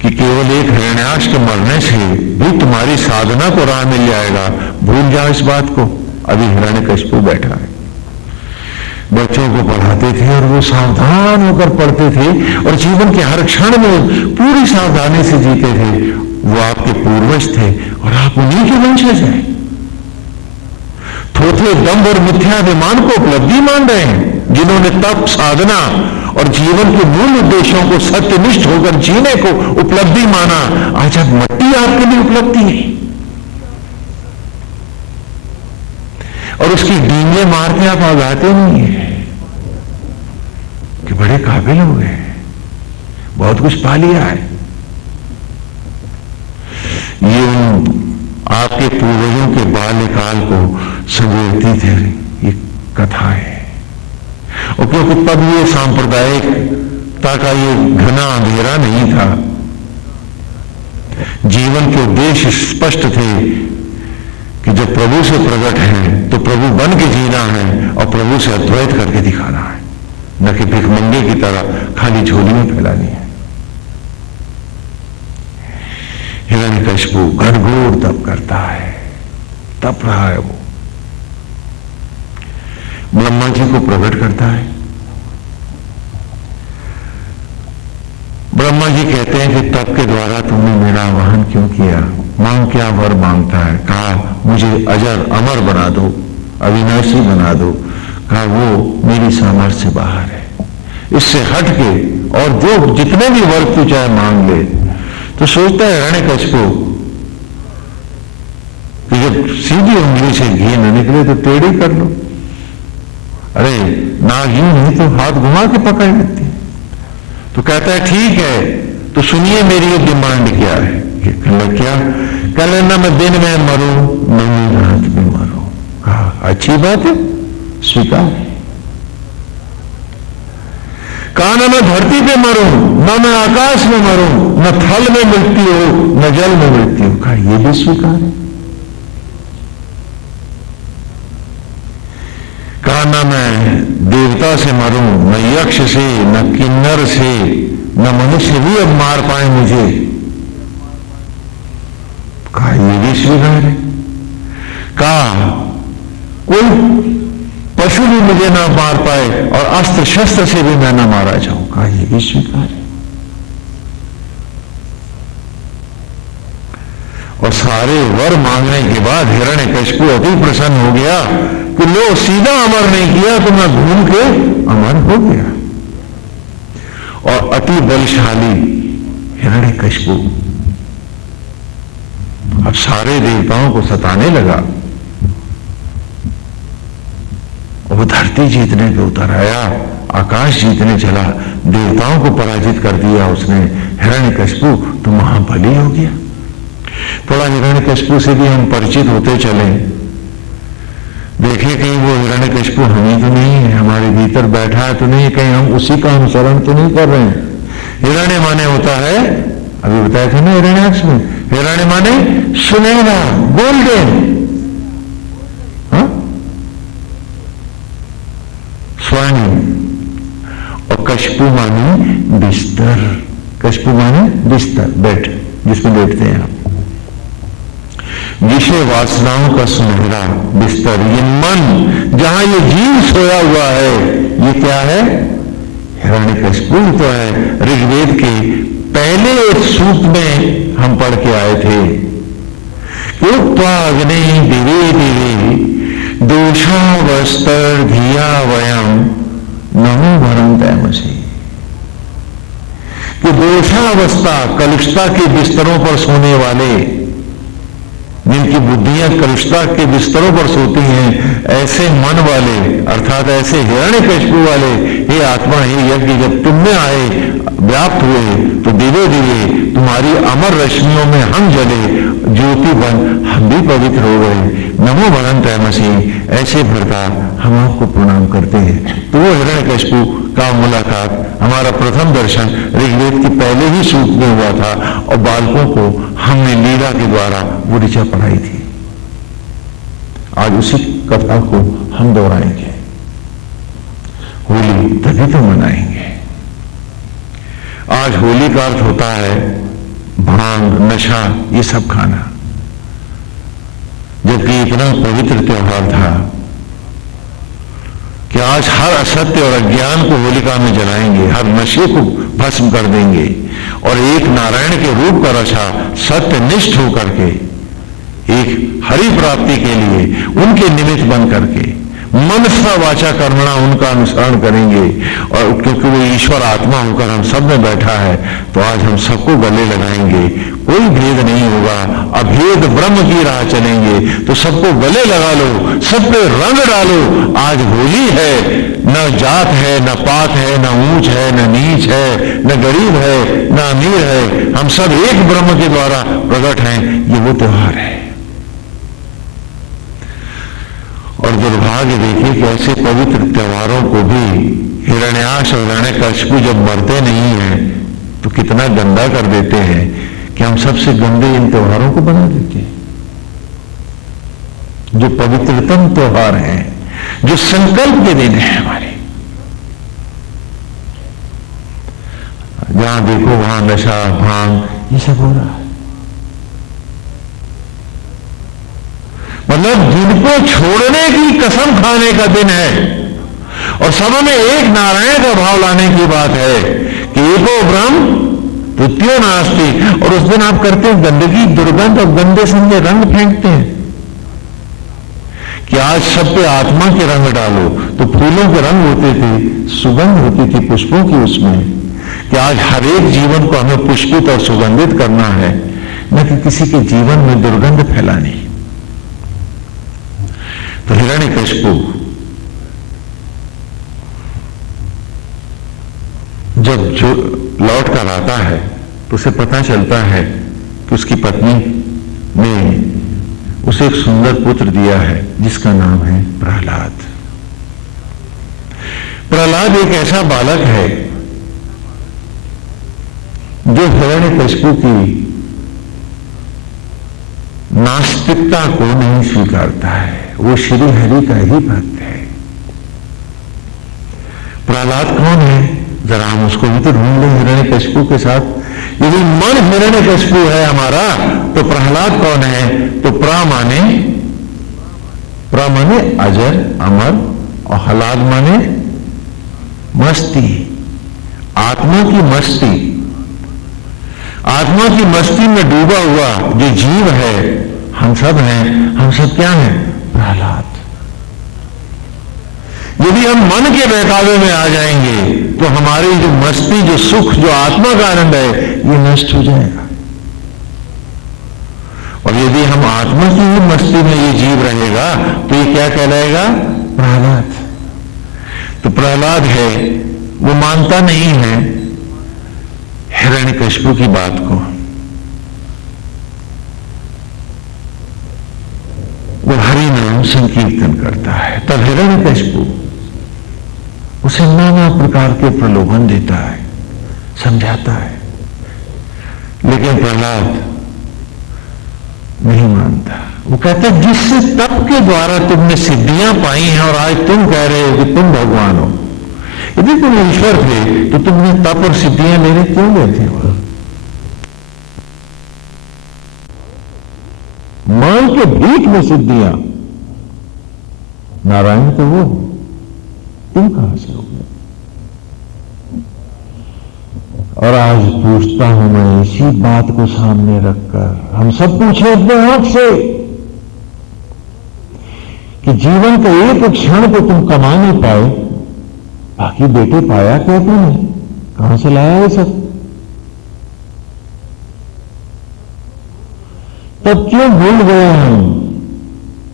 कि केवल एक हिरण्याक्ष के मरने से भी तुम्हारी साधना को राह मिल जाएगा, भूल जाओ इस बात को। अभी हिरण्यकशिपु बैठा है। बच्चों को पढ़ाते थे और वो सावधान होकर पढ़ते थे और जीवन के हर क्षण में पूरी सावधानी से जीते थे। वो आपके पूर्वज थे और आप उन्हीं के वंशज हैं। थोथे दंभ और मिथ्याभिमान को उपलब्धि मान रहे हैं। जिन्होंने तप, साधना और जीवन के मूल उद्देश्यों को सत्यनिष्ठ होकर जीने को उपलब्धि माना, आज अब मट्टी आपके लिए उपलब्धि है। और उसकी डींगे मार के आप आगाते नहीं है कि बड़े काबिल हो गए, बहुत कुछ पा लिया है। ये आपके पूर्वजों के बाल्यकाल को संजोती थे ये कथा है। और क्योंकि तब ये सांप्रदायिकता का ये घना अंधेरा नहीं था, जीवन के उद्देश्य स्पष्ट थे कि जब प्रभु से प्रकट है तो प्रभु बन के जीना है और प्रभु से अद्वैत करके दिखाना है, न कि भिखमंगे की तरह खाली झोली में फैलानी है। हिरण्यकशिपु घनघोर तप करता है, तप रहा है। वो ब्रह्मा जी को प्रकट करता है। ब्रह्मा जी कहते हैं कि तप के द्वारा तुमने मेरा आवाहन क्यों किया? मांग, क्या वर मांगता है? कहा मुझे अजर अमर बना दो, अविनाशी बना दो। कहा वो मेरी सामर्थ्य से बाहर है, इससे हट के और जो जितने भी वर तू चाहे मांग ले। तो सोचता है हिरण्यकशिपु कि जब सीधी उंगली से घी न निकले तो टेढ़ी कर लो। अरे नाग यूं नहीं तो हाथ घुमा के पकड़ लेती। तो कहता है ठीक है, तो सुनिए मेरी ये डिमांड क्या है। क्या? कल ना मैं दिन में मरूं, न मैं रात में मरूं। कहा अच्छी बात है, स्वीकार। कहा ना मैं धरती पे मरूं, न मैं आकाश में मरूं, न थल में मृत्यु हो, न जल में मृत्यु हो। कहा यह भी स्वीकार है। कहा ना मैं देवता से मरूं, न यक्ष से, न किन्नर से, न मनुष्य भी अब मार पाए मुझे। कहा ये भी स्वीकार है। कहा कोई पशु भी मुझे ना मार पाए और अस्त्र शस्त्र से भी मैं ना मारा जाऊं, कहा ये भी स्वीकार है। और सारे वर मांगने के बाद हिरण्यकशिपु अति प्रसन्न हो गया कि लो सीधा अमर नहीं किया तो मैं घूम के अमर हो गया। और अति बलशाली हिरण्यकशिपु अब सारे देवताओं को सताने लगा। वो धरती जीतने पे उतर आया, आकाश जीतने चला, देवताओं को पराजित कर दिया उसने। हिरण्यकशिपु तो महाबली हो गया। थोड़ा हिरण्यकशिपु से भी हम परिचित होते चले, देखें कहीं वो हिरण्यकशिपु हम ही तो नहीं है, हमारे भीतर बैठा है तो नहीं, कहीं हम उसी का अनुसरण तो नहीं कर रहे हैं। हिरण्य माने होता है, अभी बताया था ना हिरण्याक्ष में, हिरण्य माने सुनहरा, गोल्डन, स्वर्ण। और कशिपु माने बिस्तर, कशिपु माने बिस्तर, बेड जिसमें लेटते हैं आप। विषय वासनाओं का सुनहरा बिस्तर, ये मन जहां ये जीव सोया हुआ है, ये क्या है? हिरण्यकशिपु तो है। ऋग्वेद के पहले एक सूक्त में हम पढ़ के आए थे कि अग्नि दिवे दिवे दोषावस्तर धिया वयम नमो भरम तैमसी, कि दोषावस्था कलुषता के बिस्तरों पर सोने वाले, जिनकी बुद्धियां कलुषता के बिस्तरों पर सोती हैं, ऐसे मन वाले अर्थात ऐसे हिरण्यकशिपु वाले, हे आत्मा हे यज्ञ, जब तुम में आए व्याप्त हुए तो दिवे दिवे तुम्हारी अमर रश्मियों में हम जले, ज्योति बन हम भी पवित्र हो गए। नमो भरम तैमसी, ऐसे भरता हम आपको प्रणाम करते हैं। तो वो हिरण्यकशिपु का मुलाकात, हमारा प्रथम दर्शन ऋग्वेद के पहले ही सूक्त में हुआ था और बालकों को हमने लीला के द्वारा वो ऋचा पढ़ाई थी। आज उसी कथा को हम दोहराएंगे। होली तभी तो मनाएंगे। आज होली का अर्थ होता है भांग, नशा, ये सब खाना, जबकि इतना पवित्र त्योहार था कि आज हर असत्य और अज्ञान को होलिका में जलाएंगे, हर नशे को भस्म कर देंगे और एक नारायण के रूप का रचा सत्यनिष्ठ होकर के एक हरि प्राप्ति के लिए उनके निमित्त बन करके मनसा वाचा कर्मणा उनका अनुसरण करेंगे। और क्योंकि वो ईश्वर आत्मा होकर हम सब में बैठा है, तो आज हम सबको गले लगाएंगे, कोई भेद नहीं होगा, अभेद ब्रह्म की राह चलेंगे। तो सबको गले लगा लो, सब पे रंग डालो। आज होली है, न जात है, न पात है, न ऊंच है, न नीच है, न गरीब है, न अमीर है, हम सब एक ब्रह्म के द्वारा प्रकट हैं। ये वो त्योहार है। और दुर्भाग्य देखिए कि ऐसे पवित्र त्योहारों को भी हिरण्याक्ष और हिरण्यकशिपु जब मरते नहीं हैं तो कितना गंदा कर देते हैं कि हम सबसे गंदे इन त्योहारों को बना देते हैं, जो पवित्रतम त्योहार हैं, जो संकल्प के दिन है हमारे। जहां देखो वहां नशा, भांग, ये सब हो रहा है। मतलब जिनको छोड़ने की कसम खाने का दिन है और सब में एक नारायण का भाव लाने की बात है कि एको ब्रह्म द्वितीयो नास्ति। और उस दिन आप करते हैं गंदगी, दुर्गंध और गंदे संगे रंग फेंकते हैं कि आज सब पे आत्मा के रंग डालो। तो फूलों के रंग होते थे, सुगंध होती थी पुष्पों की उसमें, कि आज हर एक जीवन को हमें पुष्पित और सुगंधित करना है, न कि किसी के जीवन में दुर्गंध फैलानी। तो हिरण्यकशिपु जब जो लौट कर आता है तो उसे पता चलता है कि उसकी पत्नी ने उसे एक सुंदर पुत्र दिया है जिसका नाम है प्रहलाद। प्रहलाद एक ऐसा बालक है जो हिरण्यकशिपु की नास्तिकता को नहीं स्वीकारता है, वो श्री हरि का ही भक्त है। प्रहलाद कौन है? जरा हम उसको भी तो ढूंढ लें हिरण्यकशिपु के साथ। यदि मन हिरण्यकशिपु है हमारा तो प्रहलाद कौन है? तो प्र माने अजर अमर और हलाद माने मस्ती, आत्मा की मस्ती। आत्मा की मस्ती में डूबा हुआ जो जीव है, हम सब हैं। हम सब क्या हैं? प्रहलाद। यदि हम मन के बहकावे में आ जाएंगे तो हमारी जो मस्ती, जो सुख, जो आत्मा का आनंद है, ये नष्ट हो जाएगा। और यदि हम आत्मा की ही मस्ती में ये जीव रहेगा तो ये क्या कहलाएगा? प्रहलाद। तो प्रहलाद है, वो मानता नहीं है हिरण्यकशिपु की बात को। वो हरि नाम संकीर्तन करता है। तब हिरण्यकशिपु उसे नाना प्रकार के प्रलोभन देता है, समझाता है, लेकिन प्रहलाद नहीं मानता। वो कहता है जिस तप के द्वारा तुमने सिद्धियां पाई हैं और आज तुम कह रहे हो कि तुम भगवान हो, यदि तुम ईश्वर थे तो तुमने तप और सिद्धियां लेने क्यों गए थे वहां? मां के भीख में सिद्धियां, नारायण तो वो, तुम कहां से हो गए? और आज पूछता हूं मैं इसी बात को सामने रखकर, हम सब पूछे अपने आंख से कि जीवन का एक क्षण को तुम कमा नहीं पाए, बाकी बेटे पाया क्या तुमने? कहां से लाया है सब? तब क्यों भूल गए हम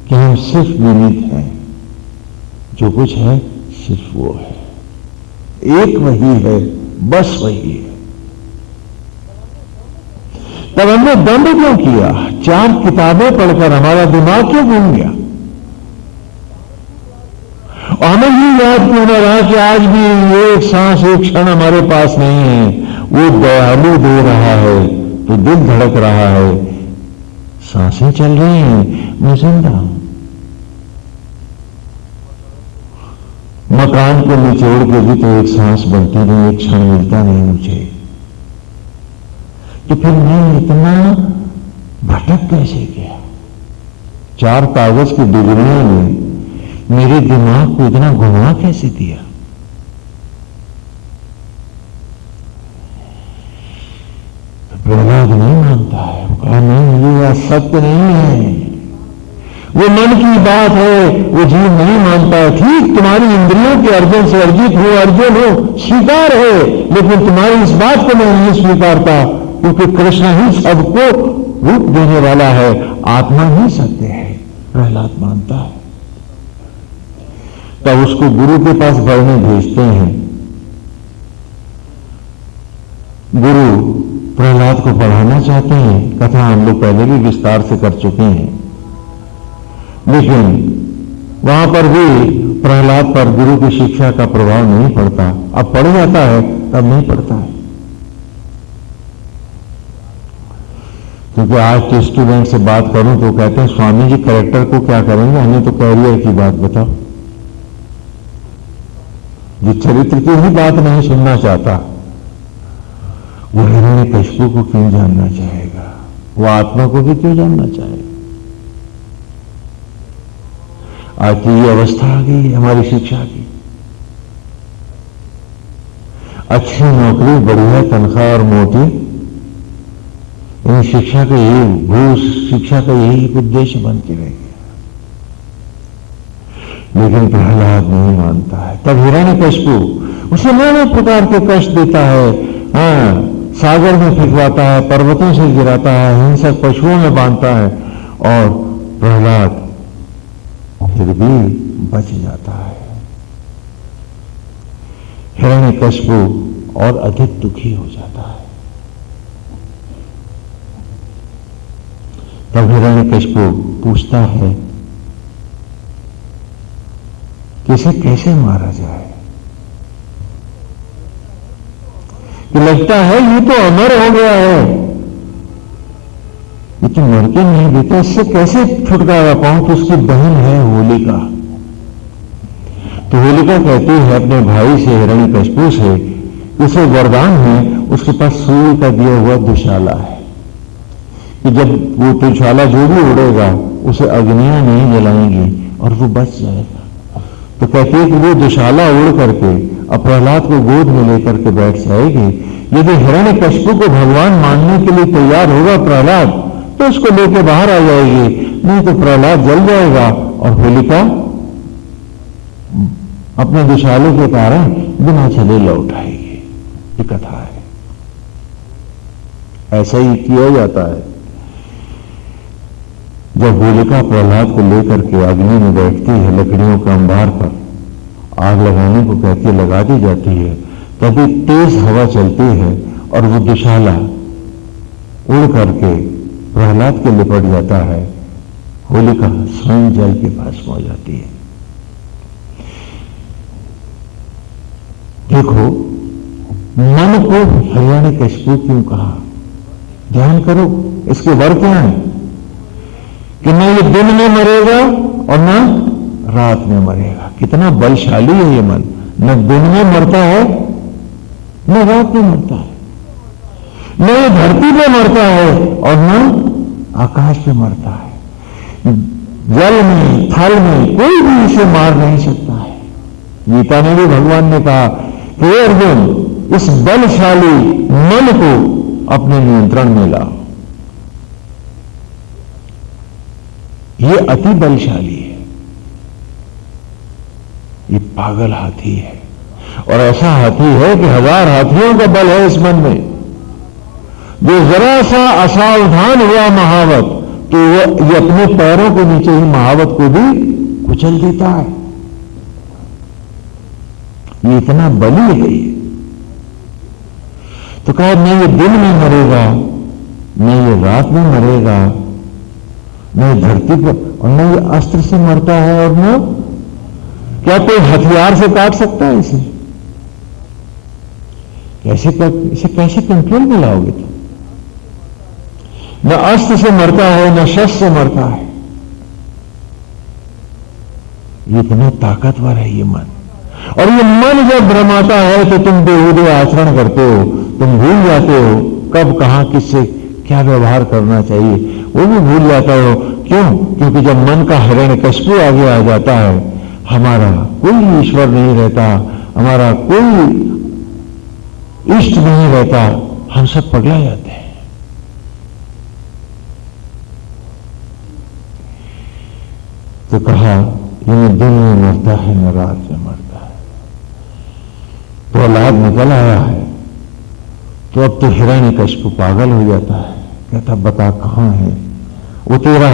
कि हम सिर्फ निमित्त हैं, जो कुछ है सिर्फ वो है, एक वही है, बस वही है। तब हमने दंड क्यों किया? 4 किताबें पढ़कर हमारा दिमाग क्यों घूम गया? और हमें ये याद क्यों न रहा कि आज भी एक सांस, एक क्षण हमारे पास नहीं है। वो दयालु दे रहा है तो दिल धड़क रहा है, सांसें चल रही हैं, मैं जिंदा हूं। मकान को निचोड़ के भी तो एक सांस बनती नहीं, एक क्षण मिलता नहीं मुझे, तो फिर मैं इतना भटक कैसे गया? 4 कागज की डिग्रियों ने मेरे दिमाग को इतना घुमा कैसे दिया? प्रहलाद नहीं मानता है, वो कहा नहीं, ये सत्य नहीं है, वो मन की बात है, वो जीव नहीं मानता है। ठीक, तुम्हारी इंद्रियों के अर्जन से अर्जित हो, अर्जन हो, स्वीकार है, लेकिन तुम्हारी इस बात को मैं नहीं स्वीकारता, क्योंकि कृष्ण ही सबको रूप देने वाला है, आत्मा ही सत्य है। प्रहलाद मानता है। तब उसको गुरु के पास पढ़ने भेजते हैं। गुरु प्रहलाद को पढ़ाना चाहते हैं, कथा हम लोग पहले भी विस्तार से कर चुके हैं, लेकिन वहां पर भी प्रहलाद पर गुरु की शिक्षा का प्रभाव नहीं पड़ता। अब पढ़ जाता है, तब नहीं पड़ता है। क्योंकि आज के स्टूडेंट से बात करूं तो कहते हैं स्वामी जी कैरेक्टर को क्या करेंगे, हमें तो कैरियर की बात बताओ। जो चरित्र की ही बात नहीं सुनना चाहता, वो हिरण्यकशिपु को क्यों जानना चाहेगा? वो आत्मा को भी क्यों जानना चाहेगा? आज की ये अवस्था आ गई है हमारी शिक्षा की। अच्छी नौकरी, बढ़िया तनख्वाह और मोटी, इन शिक्षा का शिक्षा का यही उद्देश्य बन के रह गया। लेकिन प्रहलाद नहीं मानता है। तब हिरण्यकशिपु उसे नाना प्रकार के कष्ट देता है। सागर में फेंकवाता है, पर्वतों से गिराता है, हिंसक पशुओं में बांधता है, और प्रहलाद फिर भी बच जाता है। हिरण्यकशिपु और अधिक दुखी हो जाता है। तब हिरण्यकशिपु पूछता है कि इसे कैसे मारा जाए? कि लगता है ये तो अमर हो गया है, ये तो मर के नहीं देता, इससे कैसे छुटकारा पाऊं? तो उसकी बहन है होलिका। तो होलिका कहती है अपने भाई से, हिरण्यकशिपु से, उसे वरदान है, उसके पास सूर्य का दिया हुआ दुशाला है कि जब वो त्रिशाला जो भी उड़ेगा उसे अग्नियां नहीं जलाएंगी और वो बच जाएगा। तो कहती है कि वो दुशाला उड़ करके अब प्रहलाद को गोद में लेकर के बैठ जाएगी। यदि हिरण्यकशिपु को भगवान मानने के लिए तैयार होगा प्रहलाद तो उसको लेकर बाहर आ जाएगी, नहीं तो प्रहलाद जल जाएगा और होलिका अपने दुशाले के कारण बिना छले लौट आएगी। ये कथा है, ऐसा ही किया जाता है। जब होलिका प्रहलाद को लेकर के अग्नि में बैठती है, लकड़ियों के अंबार पर आग लगाने को कहती है, लगा दी जाती है, तभी तेज हवा चलती है और वो दुशाला उड़ करके प्रहलाद के लिपट जाता है। होलिका स्वयं जल के भस्म हो जाती है। देखो, मन को हिरण्यकशिपु क्यों कहा? ध्यान करो, इसके वर क्या है कि न ये दिन में मरेगा और न रात में मरेगा। कितना बलशाली है ये मन, न दिन में मरता है न रात में मरता है, न ये धरती पे मरता है और न आकाश पे मरता है। जल में थल में कोई भी इसे मार नहीं सकता है। गीता में भी भगवान ने कहा कि अर्जुन, इस बलशाली मन को अपने नियंत्रण में लाओ। ये अति बलशाली है, ये पागल हाथी है और ऐसा हाथी है कि 1000 हाथियों का बल है इस मन में। जो जरा सा असावधान हुआ महावत तो ये अपने पैरों के नीचे ही महावत को भी कुचल देता है। ये इतना बली है ये। तो कहा न ये दिन में मरेगा, न ये रात में मरेगा, न ये धरती पर, और न ये अस्त्र से मरता है, और न क्या कोई हथियार से काट सकता है इसे? इसे कैसे कंट्रोल में लाओगे तुम? न अस्त्र से मरता है, न शस्त्र से मरता है। ये इतना ताकतवर है ये मन। और ये मन जब भ्रमाता है तो तुम बेहुदे आचरण करते हो, तुम भूल जाते हो कब कहां किससे क्या व्यवहार करना चाहिए, वो भी भूल जाता हो। क्यों? क्योंकि जब मन का हिरण्यकशिपु आगे आ जाता है, हमारा कोई ईश्वर नहीं रहता, हमारा कोई इष्ट नहीं रहता, हम सब पगला जाते हैं। तो कहा ये न दिन में मरता है न रात में मरता है। तो प्रहलाद निकल आया है, तो अब तो हिरण्यकशिपु पागल हो जाता है। कहता बता कहां है वो तेरा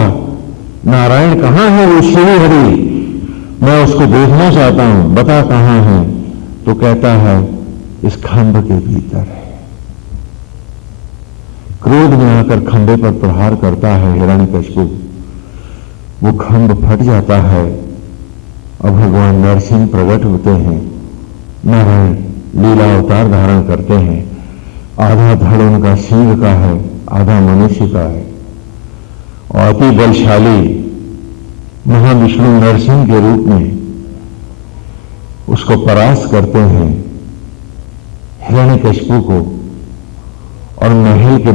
नारायण, कहां है वो श्री हरि, मैं उसको देखना चाहता हूं, बता कहां है। तो कहता है इस खंभ के भीतर है। क्रोध में आकर खंभे पर प्रहार करता है हिरण्यकशिपु। वो खंभ फट जाता है और भगवान नरसिंह प्रकट होते हैं। नारायण लीला अवतार धारण करते हैं। आधा धड़ उनका सिंह का है, आधा मनुष्य का है, और अति बलशाली महाविष्णु नरसिंह के रूप में उसको परास्त करते हैं हिरण्यकशिपु को, और महल के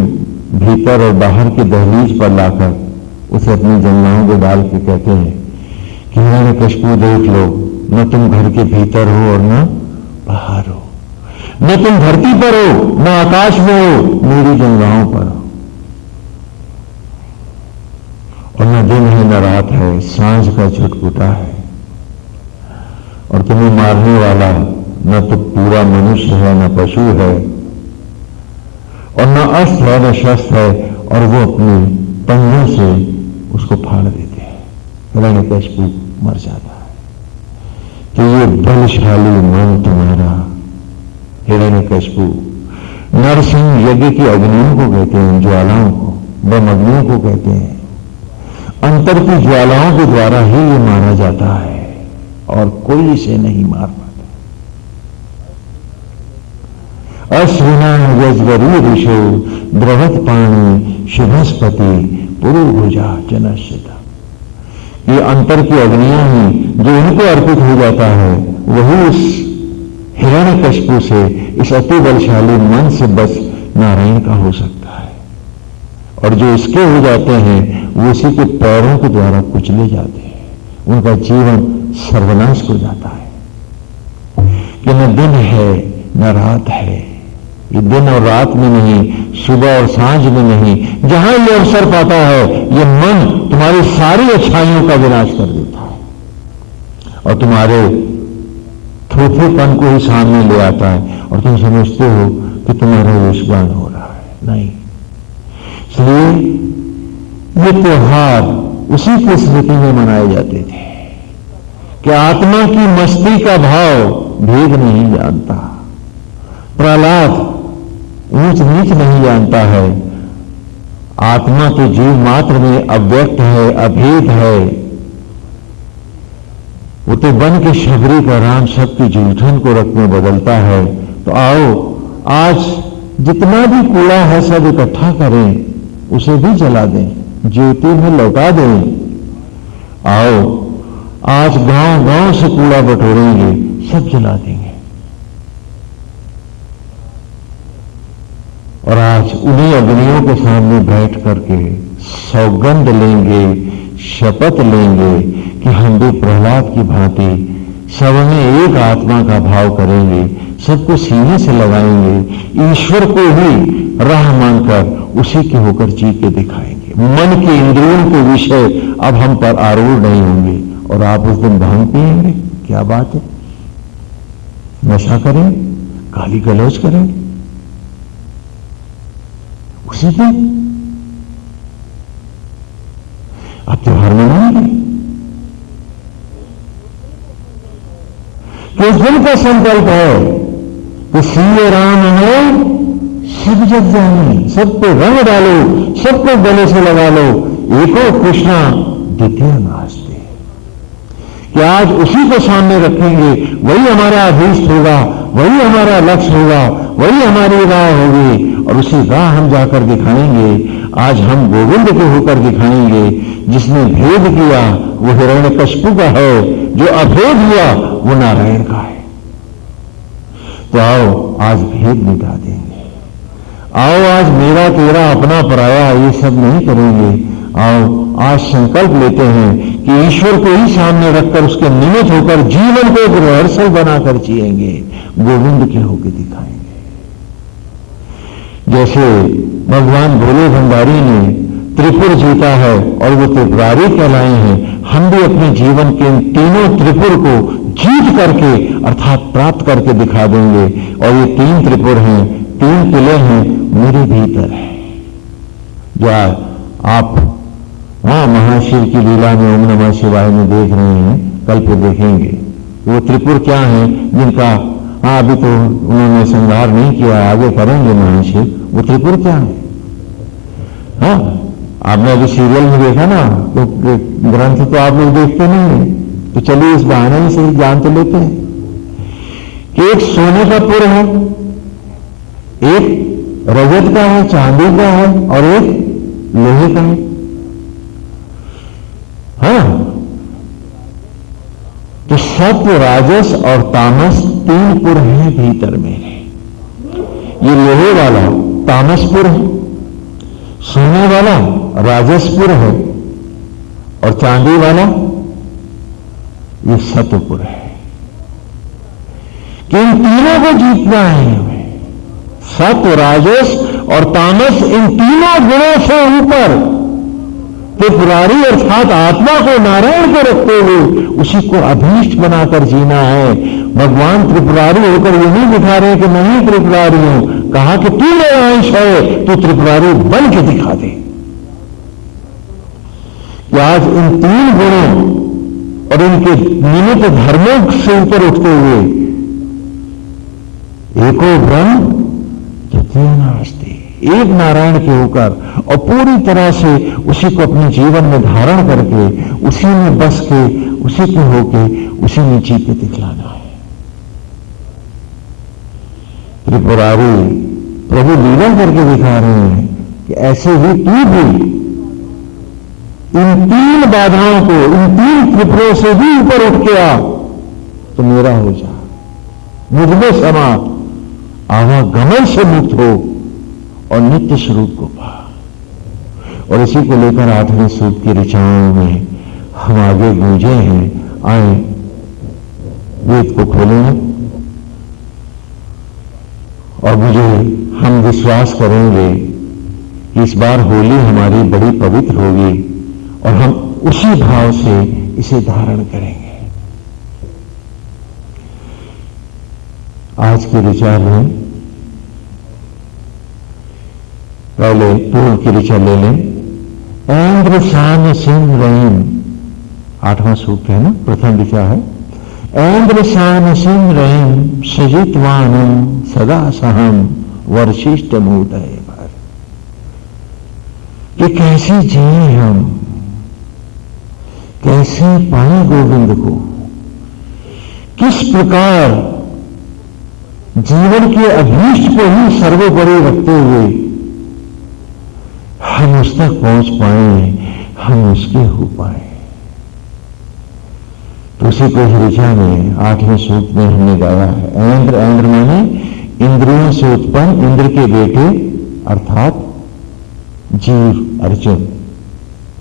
भीतर और बाहर की दहलीज पर लाकर उसे अपनी जंगलाओं को डाल के कहते हैं कि हिरण्यकशिपु देख लो, न तुम घर के भीतर हो और न बाहर हो, न तुम धरती पर हो न आकाश में हो, मेरी जंगलाओं पर हो। और न दिन है न रात है, सांझ का छुटपुटा है, और तुम्हें मारने वाला न तो पूरा मनुष्य है न पशु है, और न अस्त्र है न शस्त्र है, और वो अपने पंजों से उसको फाड़ देते हैं। हिरण्यकशिपु मर जाता है। तो ये बलशाली मन तुम्हारा हिरण्यकशिपु, नरसिंह यज्ञ की अग्नियों को कहते हैं, ज्वालाओं को, ब्रह्म अग्नियों को कहते हैं। अंतर की ज्वालाओं के द्वारा ही ये मारा जाता है और कोई इसे नहीं मार पाता। अश्विना यजवरी ऋषो द्रवत पाणी शुभस्पति पुरुभुजा जनश्चिता। ये अंतर की अग्नियां ही जो इनको अर्पित हो जाता है, वही उस हिरण्यकशिपु से, इस अति बलशाली मन से बस नारायण का हो सकता है। और जो इसके हो जाते हैं वो उसी के पैरों के द्वारा कुचले जाते हैं, उनका जीवन सर्वनाश हो जाता है। कि न दिन है न रात है, ये दिन और रात में नहीं, सुबह और सांझ में नहीं, जहां ये अवसर पाता है ये मन तुम्हारी सारी अच्छाइयों का विनाश कर देता है और तुम्हारे थोथेपन को ही सामने ले आता है और तुम समझते हो कि तुम्हारा यशगान हो रहा है। नहीं, इसलिए ये त्योहार उसी की स्मृति में मनाए जाते थे कि आत्मा की मस्ती का भाव भेद नहीं जानता, प्रहलाद ऊंच नीच नहीं जानता है, आत्मा तो जीव मात्र में अव्यक्त है, अभेद है। वो तो बन के शबरी का राम सबकी जूठन को रख में बदलता है। तो आओ आज जितना भी कूड़ा है सब इकट्ठा करें, उसे भी जला दें, ज्योति में लौटा दें। आओ आज गांव गांव से कूड़ा बटोरेंगे, सब जला देंगे और आज उन्हीं अग्नियों के सामने बैठ करके सौगंध लेंगे, शपथ लेंगे कि हम भी प्रहलाद की भांति सब में एक आत्मा का भाव करेंगे, सबको सीने से लगाएंगे, ईश्वर को ही राह मानकर उसी के होकर जी के दिखाएंगे। मन के इंद्रियों के विषय अब हम पर आरूढ़ नहीं होंगे और आप उस दिन भांग पिएंगे, क्या बात है, नशा करें, गाली गलौज करें उसी दिन। आप त्योहार मनाएंगे कि उस दिन का संकल्प है कि सीए राम हमें सब जग जाने, सबको रंग डालो, सबको गले से लगा लो, एको कृष्णा द्वितीय नास्ते। कि आज उसी को सामने रखेंगे, वही हमारा अभीष्ट होगा, वही हमारा लक्ष्य होगा, वही हमारी राह होगी और उसी राह हम जाकर दिखाएंगे। आज हम गोविंद के होकर दिखाएंगे। जिसने भेद किया वो हिरण्यकशिपु का है, जो अभेद हुआ वो नारायण का है। तो आओ आज भेद मिटा देंगे, आओ आज मेरा तेरा अपना पराया ये सब नहीं करेंगे। आओ आज संकल्प लेते हैं कि ईश्वर को ही सामने रखकर उसके निमित्त होकर जीवन को एक रिहर्सल बनाकर जिएंगे, गोविंद के होकर दिखाएंगे। जैसे भगवान भोले भंडारी ने त्रिपुर जीता है और वो त्रिपुरारी कहलाए हैं, हम भी अपने जीवन के इन तीनों त्रिपुर को जीत करके अर्थात प्राप्त करके दिखा देंगे। और ये तीन त्रिपुर हैं, तीन किले हैं, मेरे भीतर है। या आप महाशिव की लीला में ओम नमः शिवाय में देख रहे हैं, कल पे देखेंगे वो त्रिपुर क्या है जिनका अभी तो उन्होंने संहार नहीं किया, आगे करेंगे महाशिव। वो त्रिपुर क्या है? आपने अभी सीरियल में देखा ना, तो ग्रंथ तो आप लोग देखते नहीं है, तो चलिए इस बहाने से जान तो लेते हैं कि एक सोने का पुर है, एक रजत का है, चांदी का है और एक लोहे का है। तो सत्व, राजस और तामस तीन पुर हैं भीतर मेरे। ये लोहे वाला तामसपुर है, सोने वाला राजसपुर है और चांदी वाला ये सतपुर है। कि इन तीनों को जीतना है हमें। सत्व, राजस और तामस, इन तीनों गुणों से ऊपर त्रिपुरारी अर्थात आत्मा को, नारायण को रखते हुए उसी को अभीष्ट बनाकर जीना है। भगवान त्रिपुरारी होकर ये नहीं दिखा रहे कि नहीं त्रिपुरारी हूं, कहा कि तू मेरा अंश है, तू त्रिपुरारी बन के दिखा दे। कि आज इन तीन गुणों और इनके निमित्त धर्मों से ऊपर उठते हुए एको ब्रह्म द्वितीय नास्ति, एक नारायण के होकर और पूरी तरह से उसी को अपने जीवन में धारण करके, उसी में बस के, उसी के होके, उसी में जी के दिखलाना है। त्रिपुरारी प्रभु लीला करके दिखा रहे हैं कि ऐसे ही तू भी इन तीन बाधाओं को, इन तीन त्रिपुरों से भी ऊपर उठ के आ तो मेरा हो जा, मुझमें समा, आवागमन से मुक्त हो और नित्य स्वरूप को पा। और इसी को लेकर 8वें सूक्त की ऋचाओं में हम आगे गूंजे हैं। आए वेद को खोलें और मुझे हम विश्वास करेंगे कि इस बार होली हमारी बड़ी पवित्र होगी और हम उसी भाव से इसे धारण करेंगे। आज के विचार में पहले पूर्व की ऋचा ले लें। ऐन्द्र शान सिंह रहीम, 8वां सूक्त है ना, प्रथम ऋचा है। ऐन्द्र शान सिंह रहीम सजितवानम सदा सहम वर्षिष्ठ मूदय भर। कि कैसे जिए हम, कैसे पाए गोविंद को, किस प्रकार जीवन के अभीष्ट को ही सर्वोपरि रखते हुए हम उस तक पहुंच पाए, हम उसके हो पाए। तो उसी को ऋचा में 8वें सूक्त में हमने गाया है। ऐन्द्र, ऐन्द्र माने इंद्रियों से उत्पन्न इंद्र के बेटे अर्थात जीव अर्जुन।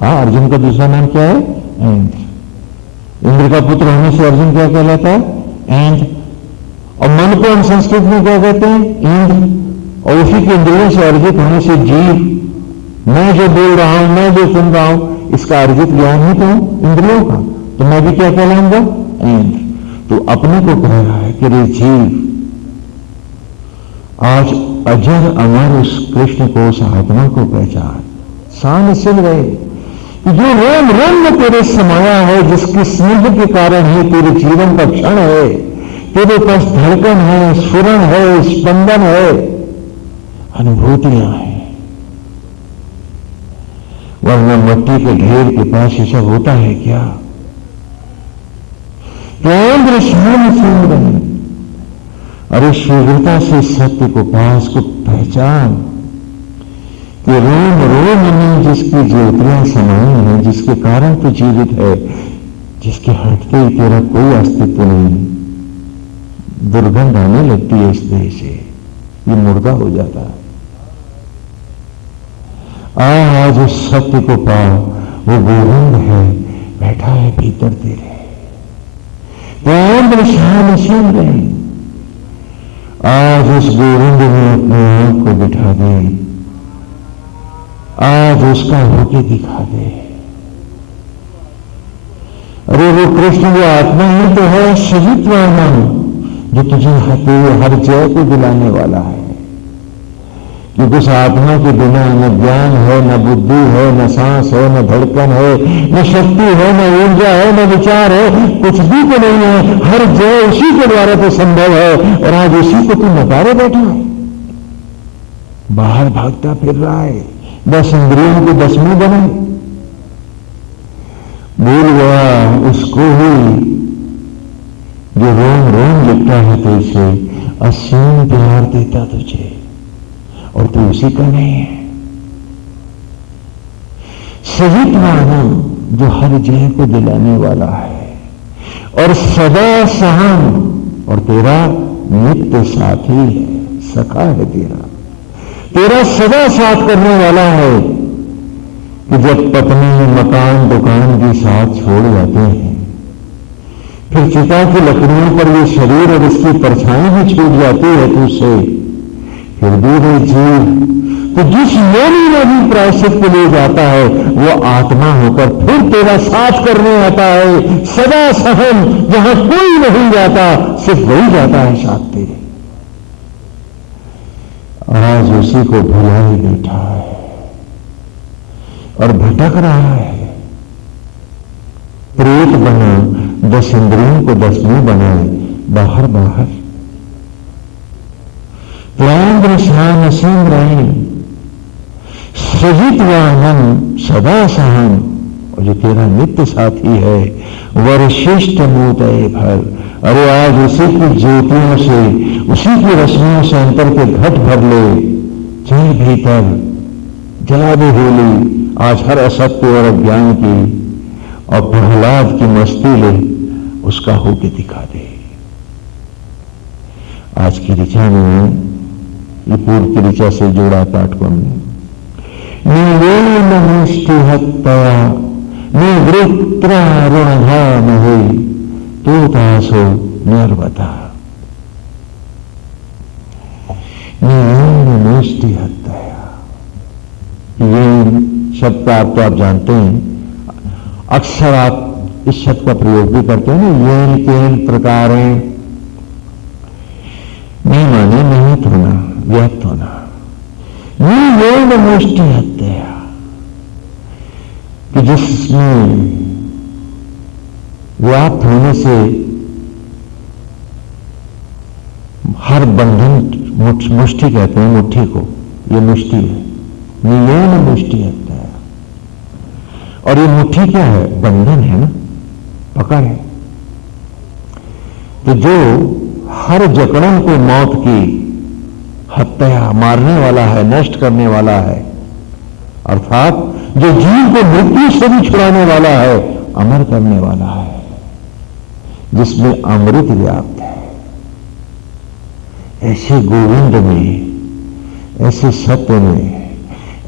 अर्जुन का दूसरा नाम क्या है? ऐन्द्र। इंद्र का पुत्र होने से अर्जुन क्या कहलाता है? ऐन्द्र। और मन को हम संस्कृत में क्या कहते हैं? इंद्र। और उसी के इंद्रियों से अर्जित होने से जीव। मैं जो बोल रहा हूं, मैं जो सुन रहा हूं, इसका अर्जित ज्ञान ही तो इंद्रियों का, तो मैं भी क्या कहलाऊंगा? इंद्र। तो अपने को कह रहा है कि रे जीव, आज अजर अमर उस कृष्ण को, उस आत्मा को पहचान। शान सिल रहे जो रोम रोम में तेरे समाया है, जिसकी स्नेह के कारण ही तेरे जीवन का क्षण है, तेरे पास धड़कन है, स्फुरण है, स्पंदन है, अनुभूतियां हैं। वरना मिट्टी के ढेर के पास ये सब होता है क्या? ऐन्द्र शान सिंह रहे, अरे शीघ्रता से सत्य को पास को पहचान कि रोम रोम में जिसकी ज्योतियां समाई हैं, जिसके कारण तो जीवित है, जिसके हटते ही तेरा कोई अस्तित्व नहीं। दुर्गंध आने लगती है इस देह से, ये मुर्दा हो जाता है। आज उस सत्य को पाओ, वो गोविंद है, बैठा है भीतर तेरे। ऐन्द्र शान सिंह रहे, आज उस गोविंद में अपने आप को बिठा दे, आज उसका होके दिखा दे। अरे वो कृष्ण जो आत्मा ही तो है, सहितवाना, जो तुझे हर जय को दिलाने वाला है। क्योंकि उस आत्मा के बिना न ज्ञान है, न बुद्धि है, न सांस है, न धड़कन है, न शक्ति है, न ऊर्जा है, न विचार है, कुछ भी तो नहीं है। हर जय उसी के द्वारा तो संभव है, और आज उसी को तू नकारे बैठा है, बाहर भागता फिर रहा है, 10 इंद्रियों को 10वीं बनाए। भूल गया उसको ही जो रोम रोम लिखता है तुझसे, असीम प्यार देता तुझे, और तू उसी का नहीं है। सहितवानम, जो हर जय को दिलाने वाला है, और सदा सहम, और तेरा नित्य साथी है, सखा है तेरा सदा साथ करने वाला है। कि जब पत्नी मकान दुकान भी साथ छोड़ जाते हैं, फिर चिता की लकड़ियों पर ये शरीर और इसकी परछाई भी छूट जाती है तुझसे, फिर भी रे जीव, तो जिस योनि में भी प्रायश्चित के लिए जाता है, वो आत्मा होकर फिर तेरा साथ करने आता है। सदा सहम, जहां कोई नहीं जाता, सिर्फ वही जाता है साथ तेरे। आज उसी को भुला ही बैठा है और भटक रहा है। प्रेत बना, 10 इंद्रियों को 10वीं बनाए, बाहर बाहर। ऐन्द्र शान सिंह रहे, सहितवानम सदा सहम, और जो तेरा नित्य साथी है, वर्षिष्ठ मूदय भर। अरे आज उसी की ज्योतियों से, उसी की रश्मियों से अंतर के घट भर ले, चल भीतर, जला दे होली आज हर असत्य और अज्ञान की, और प्रहलाद की मस्ती ले, उसका होके दिखा दे। आज की ऋचा में ये पूर्व की ऋचा से जोड़ा पाठ को हमने। नीलेन हत्या निवृत्तारुणधाम है तो तासो निर्वता मुष्टि हत्या। ये शब्द का आप तो आप जानते हैं, अक्सर आप इस शब्द का प्रयोग भी करते हैं ना, येन केन प्रकारें नहीं माने निहित होना, व्याप्त होना। ये मुष्टि हत्या कि जिसमें व्याप्त होने से हर बंधन, मुष्टि कहते हैं मुट्ठी को, ये मुष्टि है, नियन मुष्टि हत्या। और ये मुट्ठी क्या है? बंधन है ना, पकड़ है। तो जो हर जकड़न को मौत की हत्या, मारने वाला है, नष्ट करने वाला है, अर्थात जो जीव को मृत्यु से भी छुड़ाने वाला है, अमर करने वाला है, जिसमें अमृत व्याप्त है, ऐसे गोविंद में, ऐसे सत्य में,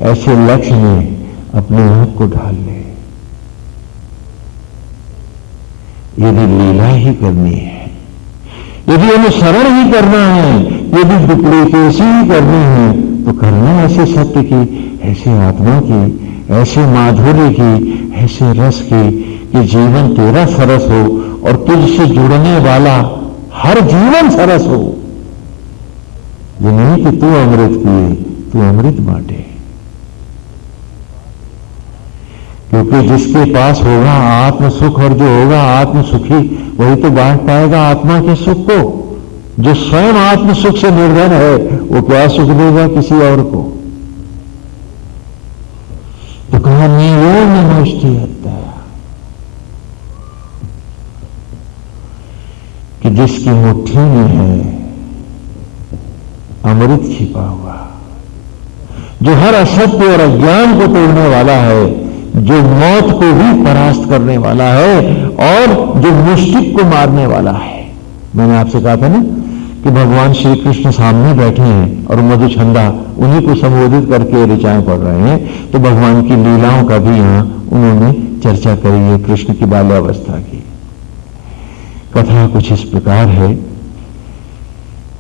ऐसे लक्ष्य में अपने आप को ढाल ले। यदि लीला ही करनी है, यदि अनुसरण ही करना है, यदि डुप्लीकेसी ही करनी है, तो करना ऐसे सत्य की, ऐसे आत्मा की, ऐसे माधुर्य की, ऐसे रस की कि जीवन तेरा सरस हो और तुझसे जुड़ने वाला हर जीवन सरस हो। ये नहीं कि तू अमृत पिए, तू अमृत बांटे। क्योंकि जिसके पास होगा आत्म सुख और जो होगा आत्म सुखी, वही तो बांट पाएगा आत्मा के सुख को। जो स्वयं आत्म सुख से निर्धन है, वो क्या सुख देगा किसी और को? तो कहा नियम मुष्टि हत्या कि जिसकी मुट्ठी में है अमृत छिपा हुआ, जो हर असत्य और अज्ञान को तोड़ने वाला है, जो मौत को भी परास्त करने वाला है और जो मुष्टिक को मारने वाला है। मैंने आपसे कहा था ना कि भगवान श्री कृष्ण सामने बैठे हैं और मधुछंदा उन्हीं को संबोधित करके ऋचाएं पढ़ रहे हैं। तो भगवान की लीलाओं का भी यहां उन्होंने चर्चा करी है, कृष्ण की बाल्यावस्था की। कथा कुछ इस प्रकार है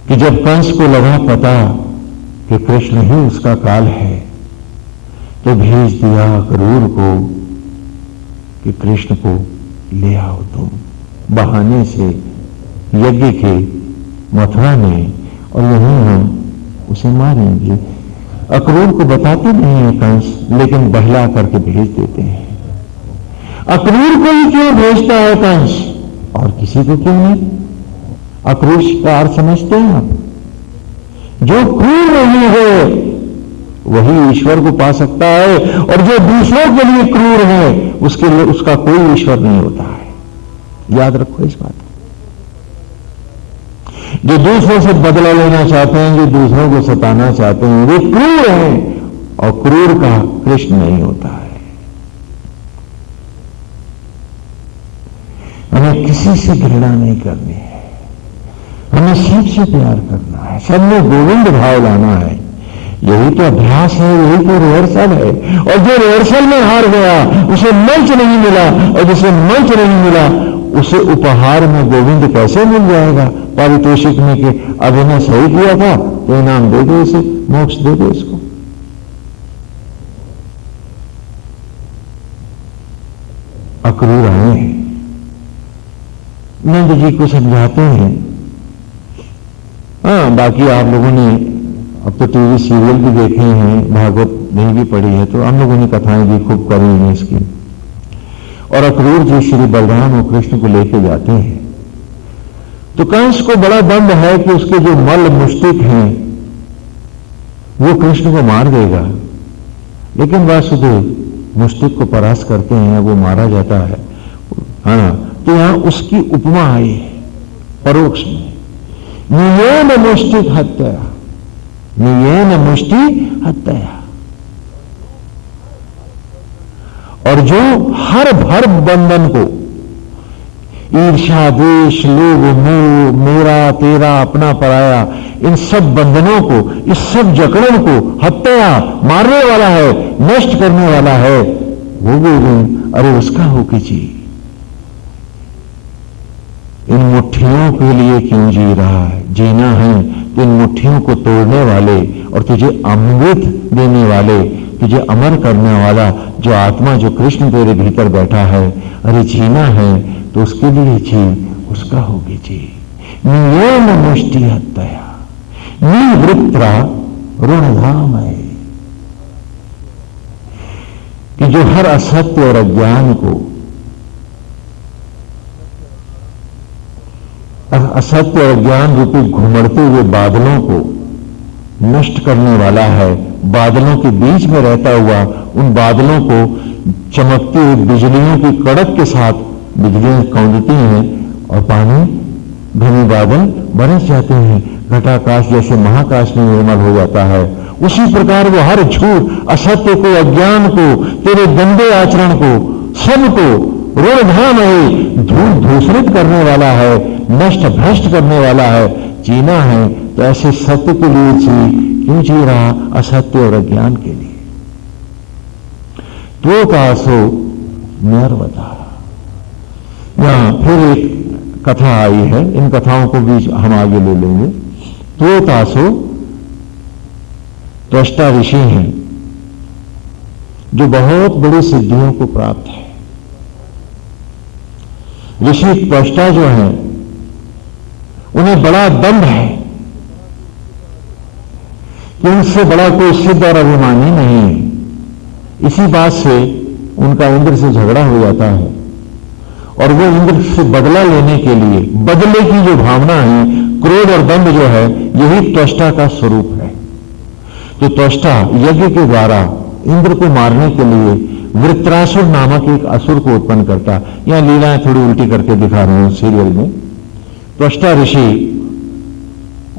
कि जब कंस को लगा पता कि कृष्ण ही उसका काल है, तो भेज दिया क्रूर को कि कृष्ण को ले आओ तुम, बहाने से यज्ञ के मथुरा में, और यहीं हम उसे मारेंगे। अक्रूर को बताते नहीं है कंस, लेकिन बहला करके भेज देते हैं। अक्रूर को ही क्यों भेजता है कंस, और किसी को क्यों नहीं? अक्रूर का अर्थ समझते हैं आप? जो क्रूर नहीं है वही ईश्वर को पा सकता है, और जो दूसरों के लिए क्रूर है उसके लिए उसका कोई ईश्वर नहीं होता है। याद रखो इस बात को। जो दूसरों से बदला लेना चाहते हैं, जो दूसरों को सताना चाहते हैं, वे क्रूर हैं, और क्रूर का कृष्ण नहीं होता है। हमें किसी से घृणा नहीं करनी है, हमें सबसे प्यार करना है, सब में गोविंद भाव लाना है। यही तो अभ्यास है, यही तो रिहर्सल है। और जो रिहर्सल में हार गया उसे मंच नहीं मिला, और जिसे मंच नहीं मिला उसे उपहार में गोविंद कैसे मिल जाएगा? पारितोषिक में कि अभिनय सही किया था तो इनाम दे दो, इसे मोक्ष दे दो इसको। अक्रूर आए, नंद जी को समझाते हैं। हाँ, बाकी आप लोगों ने अब तो टीवी सीरियल भी देखे हैं, भागवत नहीं भी पढ़ी है, तो हम लोगों ने कथाएं भी खूब करी हैं इसकी। और अक्रूर जी श्री बलराम और कृष्ण को लेके जाते हैं, तो कंस को बड़ा दंभ है कि उसके जो मल मुष्टिक हैं वो कृष्ण को मार देगा, लेकिन वासुदेव मुष्टिक को परास्त करते हैं, वो मारा जाता है। हाँ, तो यहां उसकी उपमा आई है परोक्ष में, नियन मुष्टिक हत्या, नियन मुष्टि हत्या। और जो हर भर बंधन को, ईर्ष्या, द्वेष, लोभ, मोह, मेरा तेरा, अपना पराया, इन सब बंधनों को, इस सब जकड़न को हत्या, मारने वाला है, नष्ट करने वाला है, वो गोविंद, अरे उसका हो कि जी, इन मुट्ठियों के लिए क्यों जी रहा है? जीना है तो इन मुट्ठियों को तोड़ने वाले और तुझे अमृत देने वाले, तुझे अमर करने वाला जो आत्मा, जो कृष्ण तेरे भीतर बैठा है, अरे जीना है तो उसके लिए जी, उसका होगी जी। नियम मुष्टि हत्या निवृत्रा ऋणधाम है, कि जो हर असत्य और अज्ञान को, असत्य और अज्ञान रूपी घुमड़ते हुए बादलों को नष्ट करने वाला है, बादलों के बीच में रहता हुआ उन बादलों को चमकती हुई बिजलियों की कड़क के साथ बिजलियां कौंधती हैं और पानी घने बादल बरस जाते हैं, घटाकाश जैसे महाकाश में निर्मल हो जाता है। उसी प्रकार वो हर झूठ, असत्य को, अज्ञान को, तेरे गंदे आचरण को, सबको ऋणधाम है, धूल धूसरित करने वाला है, नष्ट भ्रष्ट करने वाला है। जीना है तो ऐसे सत्य के लिए जी, क्यों जी रहा? असत्य और अज्ञान के लिए। तो तासो नर्वदा। यहां फिर एक कथा आई है, इन कथाओं को भी हम आगे ले लेंगे। तो तासो त्वष्टा ऋषि हैं जो बहुत बड़ी सिद्धियों को प्राप्त है। ऋषि त्वष्टा जो है उन्हें बड़ा दंभ है कि उनसे बड़ा कोई सिद्ध और अभिमानी नहीं है। इसी बात से उनका इंद्र से झगड़ा हो जाता है और वो इंद्र से बदला लेने के लिए, बदले की जो भावना है, क्रोध और दंभ जो है, यही त्वष्टा का स्वरूप है। तो त्वष्टा यज्ञ के द्वारा इंद्र को मारने के लिए वृत्रासुर नामक एक असुर को उत्पन्न करता। यहां लीलाएं थोड़ी उल्टी करके दिखा रहे हैं सीरियल में। त्वष्टा ऋषि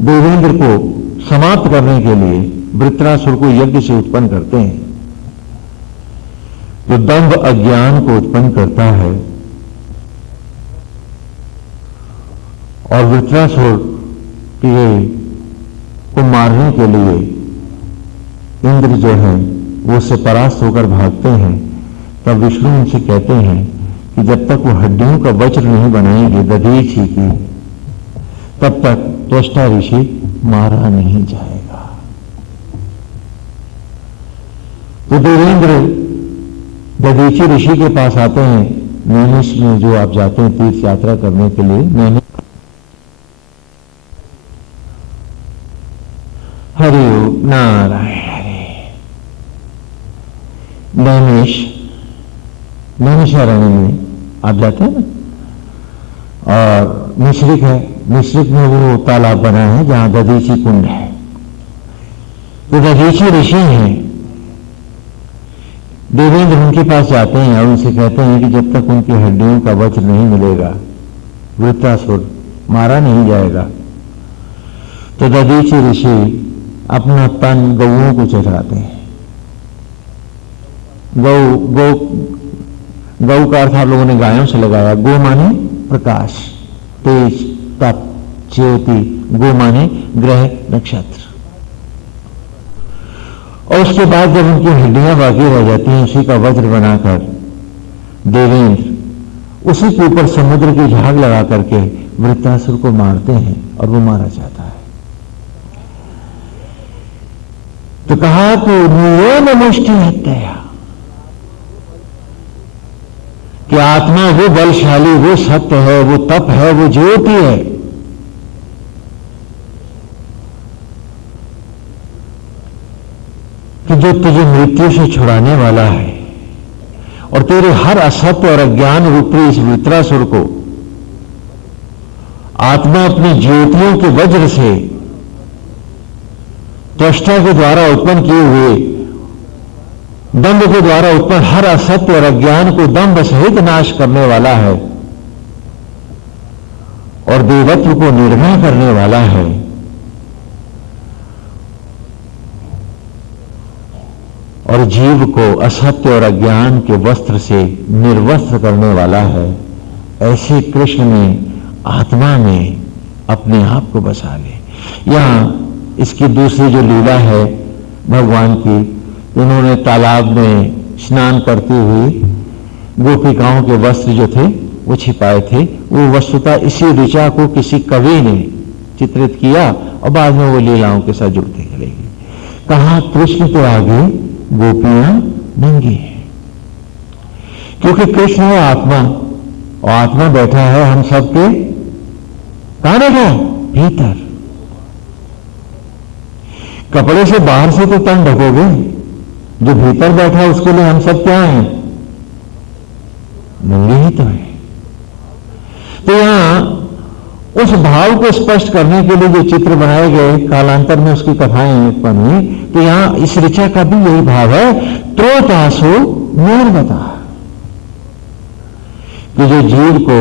देवेंद्र को समाप्त करने के लिए वृत्रासुर को यज्ञ से उत्पन्न करते हैं। तो दंभ अज्ञान को उत्पन्न करता है और वृत्रासुर को मारने के लिए इंद्र जो है वो उससे परास्त होकर भागते हैं। तब विष्णु उनसे कहते हैं कि जब तक वो हड्डियों का वज्र नहीं बनाएंगे दधीची की, तब तक त्वष्टा ऋषि मारा नहीं जाएगा। तो देवेंद्र दधीची ऋषि के पास आते हैं। नैमिष में जो आप जाते हैं तीर्थ यात्रा करने के लिए, नैमिष। हरि नारायण हरे। नैमिषारण्य में आप जाते हैं ना, और मिश्रिक है, मिश्रिक में वो तालाब बना है जहां दधीची कुंड है। तो दधीची ऋषि हैं, देवेंद्र उनके पास जाते हैं और उनसे कहते हैं कि जब तक उनकी हड्डियों का वज्र नहीं मिलेगा वृत्रासुर मारा नहीं जाएगा। तो दधीची ऋषि अपना तन गौओं को चढ़ाते हैं। गौ का अर्थ आप लोगों ने गायों से लगाया। गो माने प्रकाश, तेज, तप, ज्योति। गो माने ग्रह, नक्षत्र। और उसके बाद जब उनकी हड्डियां बाकी रह जाती हैं, उसी का वज्र बनाकर देवेंद्र उसी के ऊपर समुद्र की झाग लगा करके वृत्रासुर को मारते हैं और वो मारा जाता है। तो कहा कि नियम मुष्टि हत्या, कि आत्मा वो बलशाली, वो सत्य है, वो तप है, वो ज्योति है। कि जो तुझे मृत्यु से छुड़ाने वाला है और तेरे हर असत्य और अज्ञान रूपी इस वृत्रासुर को आत्मा अपनी ज्योतियों के वज्र से त्वष्टा के द्वारा उत्पन्न किए हुए दंभ के द्वारा उत्पन्न हर असत्य और अज्ञान को दंभ सहित नाश करने वाला है और देवत्व को निर्भय करने वाला है। और जीव को असत्य और अज्ञान के वस्त्र से निर्वस्त्र करने वाला है। ऐसे कृष्ण ने आत्मा में अपने आप को बसा ले। यहां इसकी दूसरी जो लीला है भगवान की, उन्होंने तालाब में स्नान करती हुई गोपिकाओं के वस्त्र जो थे वो छिपाए थे। वो वस्तुतः इसी ऋचा को किसी कवि ने चित्रित किया और बाद में वो लीलाओं के साथ जुड़ती चलेगी। कहा कृष्ण के आगे गोपियां नंगी हैं, क्योंकि कृष्ण है आत्मा और आत्मा बैठा है हम सबके कहां बैठा है? भीतर। कपड़े से बाहर से तो तन ढकोगे, जो भीतर बैठा है उसके लिए हम सब क्या हैं? नंगे ही तो है। तो यहां उस भाव को स्पष्ट करने के लिए जो चित्र बनाए गए, कालांतर में उसकी कथाएं उत्पन्न हुई, तो यहां इस ऋचा का भी यही भाव है, त्रोतासो निर्वता, कि जो जीव को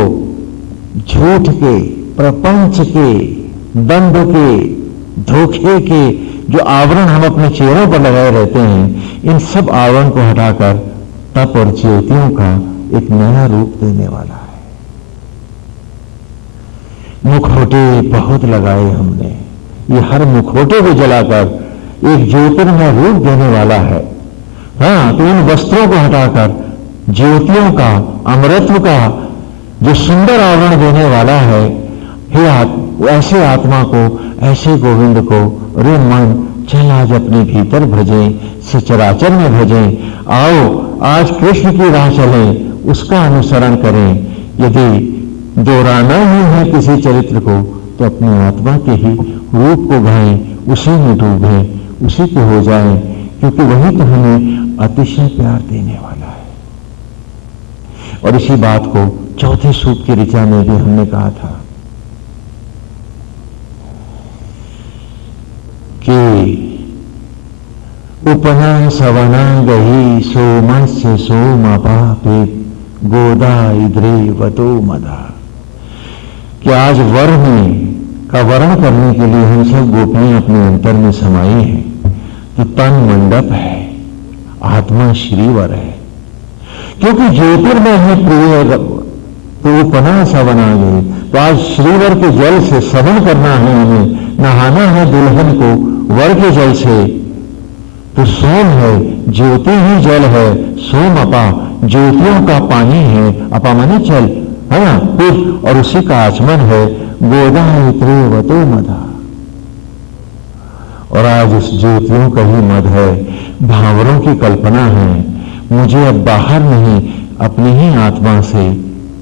झूठ के, प्रपंच के, दंभ के, धोखे के जो आवरण हम अपने चेहरों पर लगाए रहते हैं, इन सब आवरण को हटाकर तप और ज्योतियों का एक नया रूप देने वाला है। मुखौटे बहुत लगाए हमने, ये हर मुखौटे को जलाकर एक ज्योतिर्मय रूप देने वाला है। हाँ, तो इन वस्त्रों को हटाकर ज्योतियों का, अमृतत्व का जो सुंदर आवरण देने वाला है, हे ऐसे आत्मा को, ऐसे गोविंद को रे मन चल आज अपने भीतर भजें, सचराचर में भजें। आओ आज कृष्ण की राह चलें, उसका अनुसरण करें। यदि दोहराना ही है किसी चरित्र को तो अपनी आत्मा के ही रूप को गाएं, उसी में डूबें, उसी के हो जाएं, क्योंकि वही तो हमें अतिशय प्यार देने वाला है। और इसी बात को चौथे सूक्त की ऋचा में भी हमने कहा था कि उपना सवना गही सोमस्य सोमपापे गोदा इद्रे वतो मदा, कि आज वर में का वर्ण करने के लिए हम सब गोपियां अपने अंतर में समाई हैं। तो तन मंडप है, आत्मा श्रीवर है, क्योंकि ज्योतिर्मय है प्रिय, तो उपना सवना गई। तो आज श्रीवर के जल से सवन करना है, हमें नहाना है दुल्हन को वर के जल से। तो सोम है, ज्योति ही जल है, सोम अपा ज्योतियों का पानी है, अपा माने जल है ना, फिर और उसी का आचमन है गोदा इत्रे वतो मधा। और आज उस ज्योतियों का ही मध है, भावरों की कल्पना है। मुझे अब बाहर नहीं, अपनी ही आत्मा से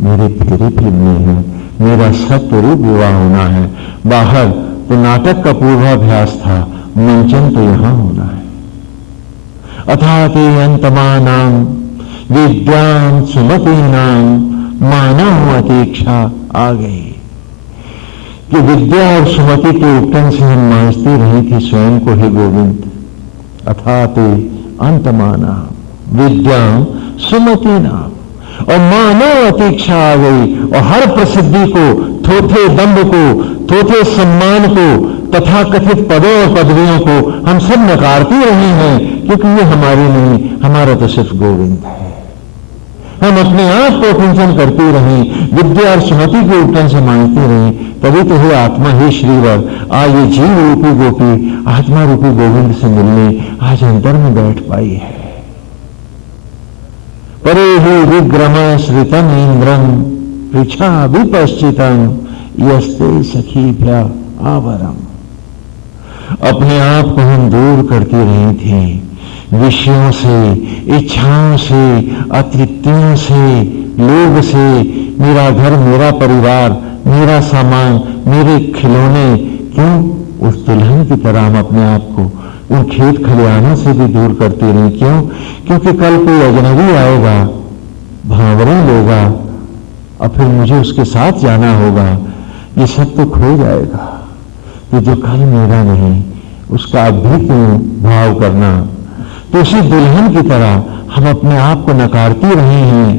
मेरे फेरे फिरने हैं, मेरा सत्य रूप विवाह होना है। बाहर तो नाटक का पूर्वाभ्यास था, मंचन तो यहां होना है। अथा ते अंतमानां विद्यां सुमतीनां मानव अतीक्षा आ गई, कि विद्या और सुमति के उपटन से हम मांझती रही थी स्वयं को ही गोविंद। अथा ते अंतमाना विद्या सुमति नाम, और मानव अतीक्षा आ गई, और हर प्रसिद्धि को, थोथे दंभ को, थोथे सम्मान को, तथा कथित पदों और पदवियों को हम सब नकारती रही हैं, क्योंकि ये हमारी नहीं, हमारा तो सिर्फ गोविंद है। हम अपने आप को कुंचन करती रहीं, विद्या और सुमति के उपटन से मांगती रहीं, तभी तो है आत्मा ही श्रीवर। आज ये जीव रूपी गोपी आत्मा रूपी गोविंद से मिलने आज अंतर में बैठ पाई है। परे ही विग्रम श्रितम इंद्रम पृछा विपश्चितम यस्ते सखीभ्या आवरम। अपने आप को हम दूर करती रही थी विषयों से, इच्छाओं से, अतृप्तियों से, लोभ से। मेरा घर, मेरा परिवार, मेरा सामान, मेरे खिलौने, क्यों उस दुल्हन की तरह हम अपने आप को उन खेत खलिहानों से भी दूर करती रही। क्यों? क्योंकि कल कोई अजनबी आएगा, भावरें लेगा, और फिर मुझे उसके साथ जाना होगा। ये सब तो खो जाएगा। ये जो कल मेरा नहीं, उसका अब भी क्यों भाव करना। तो उसी दुल्हन की तरह हम अपने आप को नकारती रहे हैं।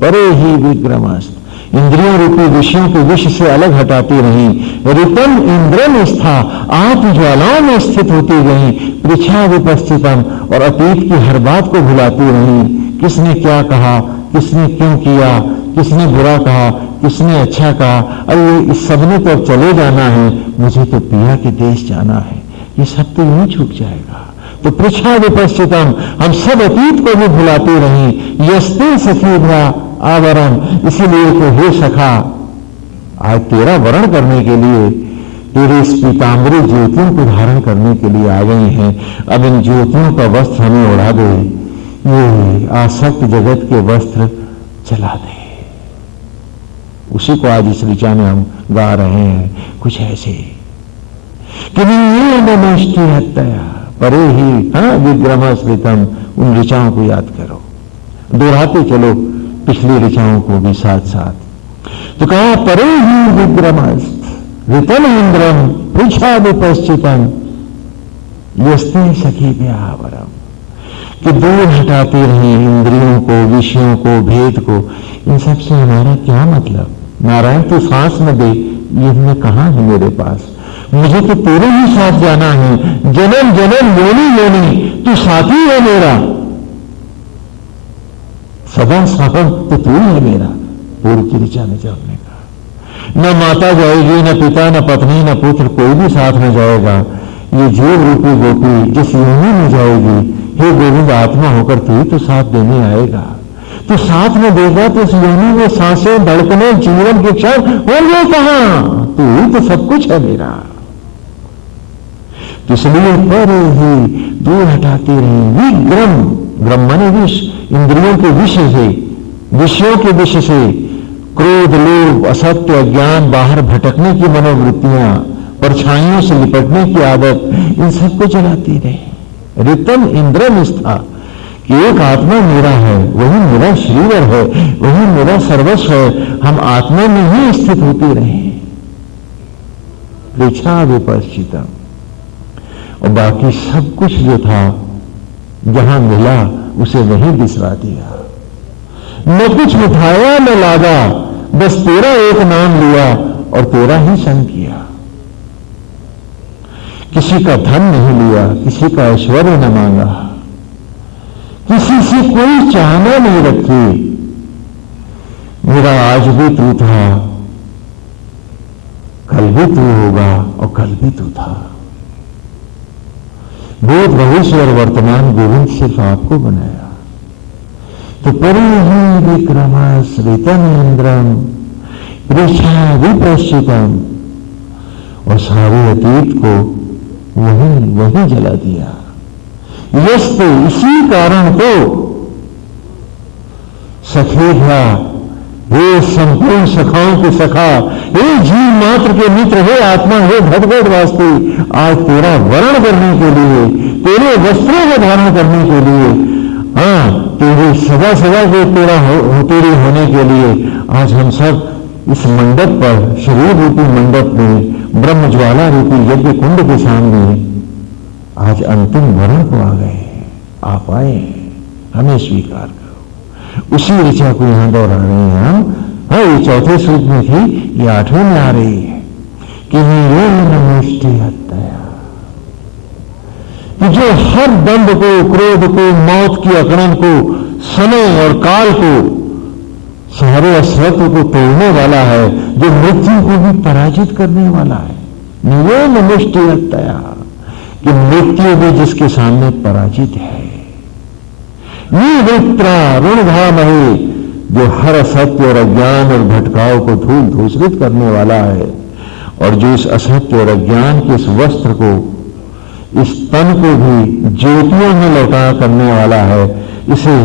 परे ही विग्रमस्त, इंद्रियों रूपी विषयों के विष से अलग हटाती रही। ऋतम इंद्रम स्था, आत्मज्वालाओं में स्थित होती गई। पृछा विपस्थितम, और अतीत की हर बात को भुलाती रही। किसने क्या कहा, किसने क्यों किया, किसने बुरा कहा, किसने अच्छा कहा, अरे इस सब ने तो अब चले जाना है, मुझे तो पिया के देश जाना है। ये सब तो यूं छूट जाएगा। तो पृछा विपश्चितम, हम सब अतीत को भी भुलाते रहें। यस्ते सखी भ्या आवरण, इसीलिए तो हे सखा, आज तेरा वरण करने के लिए, तेरे इस पीताम्बरी ज्योतियों को धारण करने के लिए आ गए हैं। अब इन ज्योतियों का वस्त्र हमें उड़ा दे, ये आसक्त जगत के वस्त्र चला दे। उसी को आज इस ऋचा में हम गा रहे हैं, कुछ ऐसे कि ये नमष्टि हत्या परे ही, हाँ, विग्रम स्मृतम। उन ऋचाओं को याद करो, दोहराते चलो पिछली ऋचाओं को भी साथ साथ। तो कहा परे ही विग्रमस्त ऋतम इंद्रम पृछा विपश्चितम यस्ते सखी व्यावरम, कि दूर हटाते रहे इंद्रियों को, विषयों को, भेद को। इन सब से हमारा क्या मतलब? नारायण तू सांस न दे, ये हमने कहा है मेरे पास, मुझे तो तेरे ही साथ जाना है, जन्म जन्म योनि योनि तू साथी है मेरा, सदा साहब तो तू है मेरा। पूर्व की ऋचा में जब हमने कहा न माता जाएगी, न पिता, न पत्नी, न पुत्र, कोई भी साथ में जाएगा। ये जीव रूपी गोपी जिस योनि में जाएगी, हे गोविंद आत्मा होकर तू तो साथ देने आएगा, तो साथ में देगा तो इस योनि में सांसें, धड़कने, जीवन के क्षण होंगे कहां? तू ही तो सब कुछ है मेरा। तो इसलिए पर ही दूर हटाते रहे विग्रम, ग्रम माने विष, इंद्रियों के विष से, विषयों के विष से, क्रोध, लोभ, असत्य, अज्ञान, बाहर भटकने की मनोवृत्तियां, परछाइयों से लिपटने की आदत, इन सबको जलाती रहे। ऋतम इंद्रम स्था, कि एक आत्मा मेरा है, वही मेरा श्रीवर है, वही मेरा सर्वस्व है। हम आत्मा में ही स्थित होते रहे। पृछा विपश्चितम, और बाकी सब कुछ जो था जहां मिला उसे वहीं बिसरा दिया। न कुछ उठाया न लादा, बस तेरा एक नाम लिया और तेरा ही संग किया। किसी का धन नहीं लिया, किसी का ऐश्वर्य न मांगा, किसी से कोई चाहना नहीं रखी। मेरा आज भी तू था, कल भी तू होगा और कल भी तू था। भूत, भविष्य और वर्तमान गोविंद सिर्फ आपको बनाया। तो परे ही विक्रमाश्रितम इंद्रम पृछा विपश्चितम, और सारे अतीत को वही जला दिया। यस्ते, इसी कारण तो सखेभ्या, हे संपूर्ण सखाओं के सखा, हे जीव मात्र के मित्र, हे आत्मा, हे भगवत वास्ती, आज तेरा वर्ण करने के लिए, तेरे वस्त्रों को धारण करने के लिए, हाँ, तेरे सदा सदा के तेरे होने के लिए आज हम सब इस मंडप पर, शरीर रूपी मंडप में, ब्रह्म ज्वाला रूपी यज्ञ कुंड के सामने आज अंतिम वर्ण को आ गए। आप आए, हमें स्वीकार करो। उसी ऋचा को यहां दोहरा रहे हैं हम। हाँ, ये चौथे सूत्र में थी, ये आठवें में आ रही है कि ये नमष्टि हत्या, कि जो हर दंड को, क्रोध को, मौत की अकड़न को, समय और काल को, सारे अस्तित्व को तोड़ने वाला है, जो मृत्यु को भी पराजित करने वाला है। ये नमष्टि हत्या, कि मृत्यु भी जिसके सामने पराजित है। निवृत्रा ऋणभामहे, जो हर असत्य और अज्ञान और भटकाव को धूल धूसरित करने वाला है, और जो इस असत्य और अज्ञान के इस वस्त्र को, इस तन को भी ज्योतियों में लौटा करने वाला है। इसे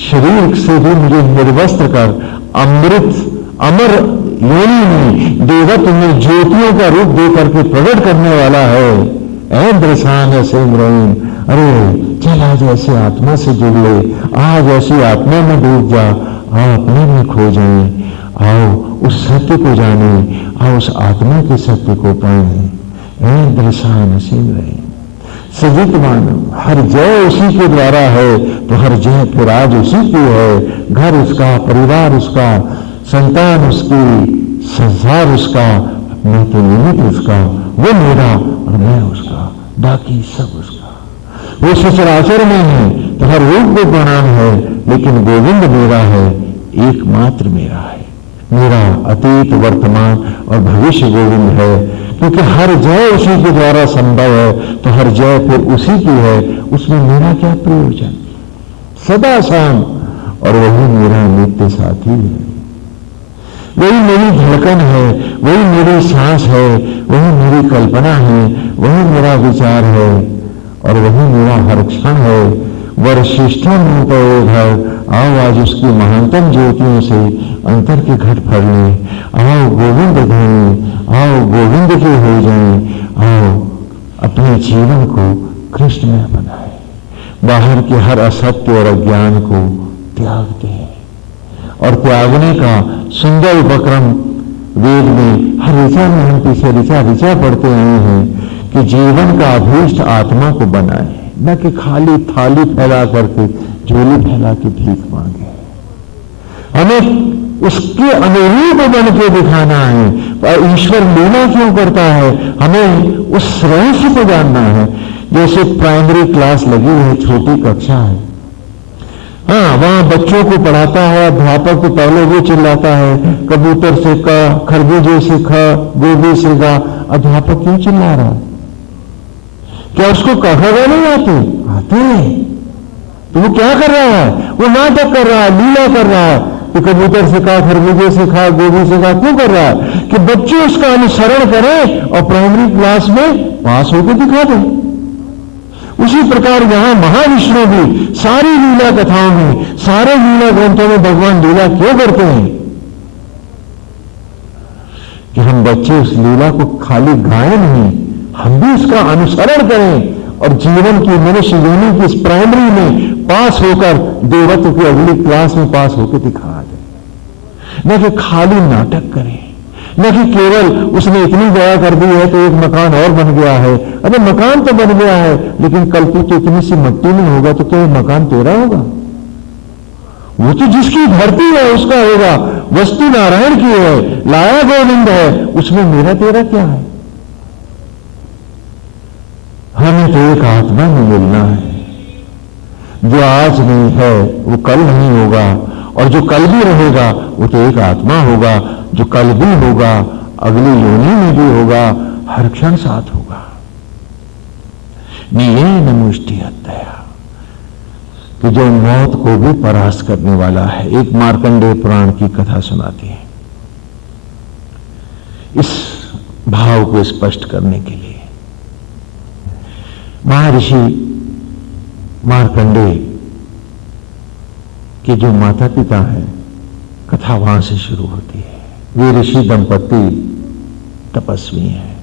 शरीर से भी मुझे निर्वस्त्र कर अमृत अमर योनि में, देवत्व में ज्योतियों का रूप दे करके प्रकट करने वाला है। दृशान ऐसे रहीम, अरे चल आज ऐसे आत्मा से जुड़ ले, आज ऐसी आत्मा में डूब जा, आओ अपने में खो जाए, आओ उस सत्य को जाने, आओ उस आत्मा के सत्य को पाए। दृशान ऐसे रहीम सजित मानव, हर जय उसी के द्वारा है, तो हर जय फिर आज उसी की है। घर उसका, परिवार उसका, संतान उसकी, संसार उसका, मैं तो निमित्त उसका, वो मेरा और मैं उसका, बाकी सब उसका। वो सचराचर में है तो हर रूप को प्रणाम है, लेकिन गोविंद मेरा है, एकमात्र मेरा है। मेरा अतीत, वर्तमान और भविष्य गोविंद है। क्योंकि हर जय उसी के द्वारा संभव है, तो हर जय फिर उसी की है। उसमें मेरा क्या प्रयोजन? सदा शाम, और वही मेरा नित्य साथी है, वही मेरी धड़कन है, वही मेरी सांस है, वही मेरी कल्पना है, वही मेरा विचार है, और वही मेरा हर क्षण है। वरशिष्ठम घर, आओ आज उसकी महानतम ज्योतियों से अंतर के घट भर लें। आओ गोविंद धने, आओ गोविंद के हो जाएं, आओ अपने जीवन को कृष्णमय बनाए, बाहर के हर असत्य और अज्ञान को त्याग दें। और त्यागने का सुंदर उपक्रम वेद में हर ऋचा में हम पीछे ऋचा पढ़ते आए हैं कि जीवन का अभीष्ट आत्मा को बनाए, न कि खाली थाली फैला करके झोली फैला के भीख मांगे। हमें उसके अनुरूप बन के दिखाना है। पर ईश्वर लीला क्यों करता है, हमें उस रहस्य को जानना है। जैसे प्राइमरी क्लास लगी है, छोटी कक्षा है, हाँ, वहां बच्चों को पढ़ाता है अध्यापक, तो पहले वो चिल्लाता है कबूतर से क, खरबूजे से ख, गोभी से गा। अध्यापक क्यों चिल्ला रहा है? क्या उसको कहा नहीं आते हैं? तो वो क्या कर रहा है? वो नाटक कर रहा है, लीला कर रहा है कि कबूतर से कहा, खरबूजे से खा, गोभी से खा। क्यों कर रहा है? कि बच्चे उसका अनुसरण करें और प्राइमरी क्लास में पास होकर दिखा दें। उसी प्रकार यहां महाविष्णु भी सारी लीला कथाओं में, सारे लीला ग्रंथों में भगवान लीला क्यों करते हैं? कि हम बच्चे उस लीला को खाली गाएं नहीं, हम भी उसका अनुसरण करें और जीवन की मनुष्य योनि की इस प्राइमरी में पास होकर देवत्व की अगली क्लास में पास होकर दिखा दें। न कि खाली नाटक करें, न कि केवल उसने इतनी दया कर दी है तो एक मकान और बन गया है। अरे मकान तो बन गया है, लेकिन कल को तो इतनी सी मिट्टी में होगा तो क्या मकान तेरा होगा? वो तो जिसकी धरती है उसका होगा। वस्तु नारायण की है, लाया गोविंद है, उसमें मेरा तेरा क्या है? हमें तो एक आत्मा में मिलना है। जो आज नहीं है वो कल नहीं होगा, और जो कल भी रहेगा वो तो एक आत्मा होगा। जो कल भी होगा, अगली योनि में भी होगा, हर क्षण साथ होगा। नियेन मुष्टि हत्या, कि जो मौत को भी परास्त करने वाला है। एक मार्कंडेय पुराण की कथा सुनाती है इस भाव को स्पष्ट करने के लिए। महर्षि मार्कंडेय के जो माता पिता हैं, कथा वहां से शुरू होती है। वे ऋषि दंपति तपस्वी हैं,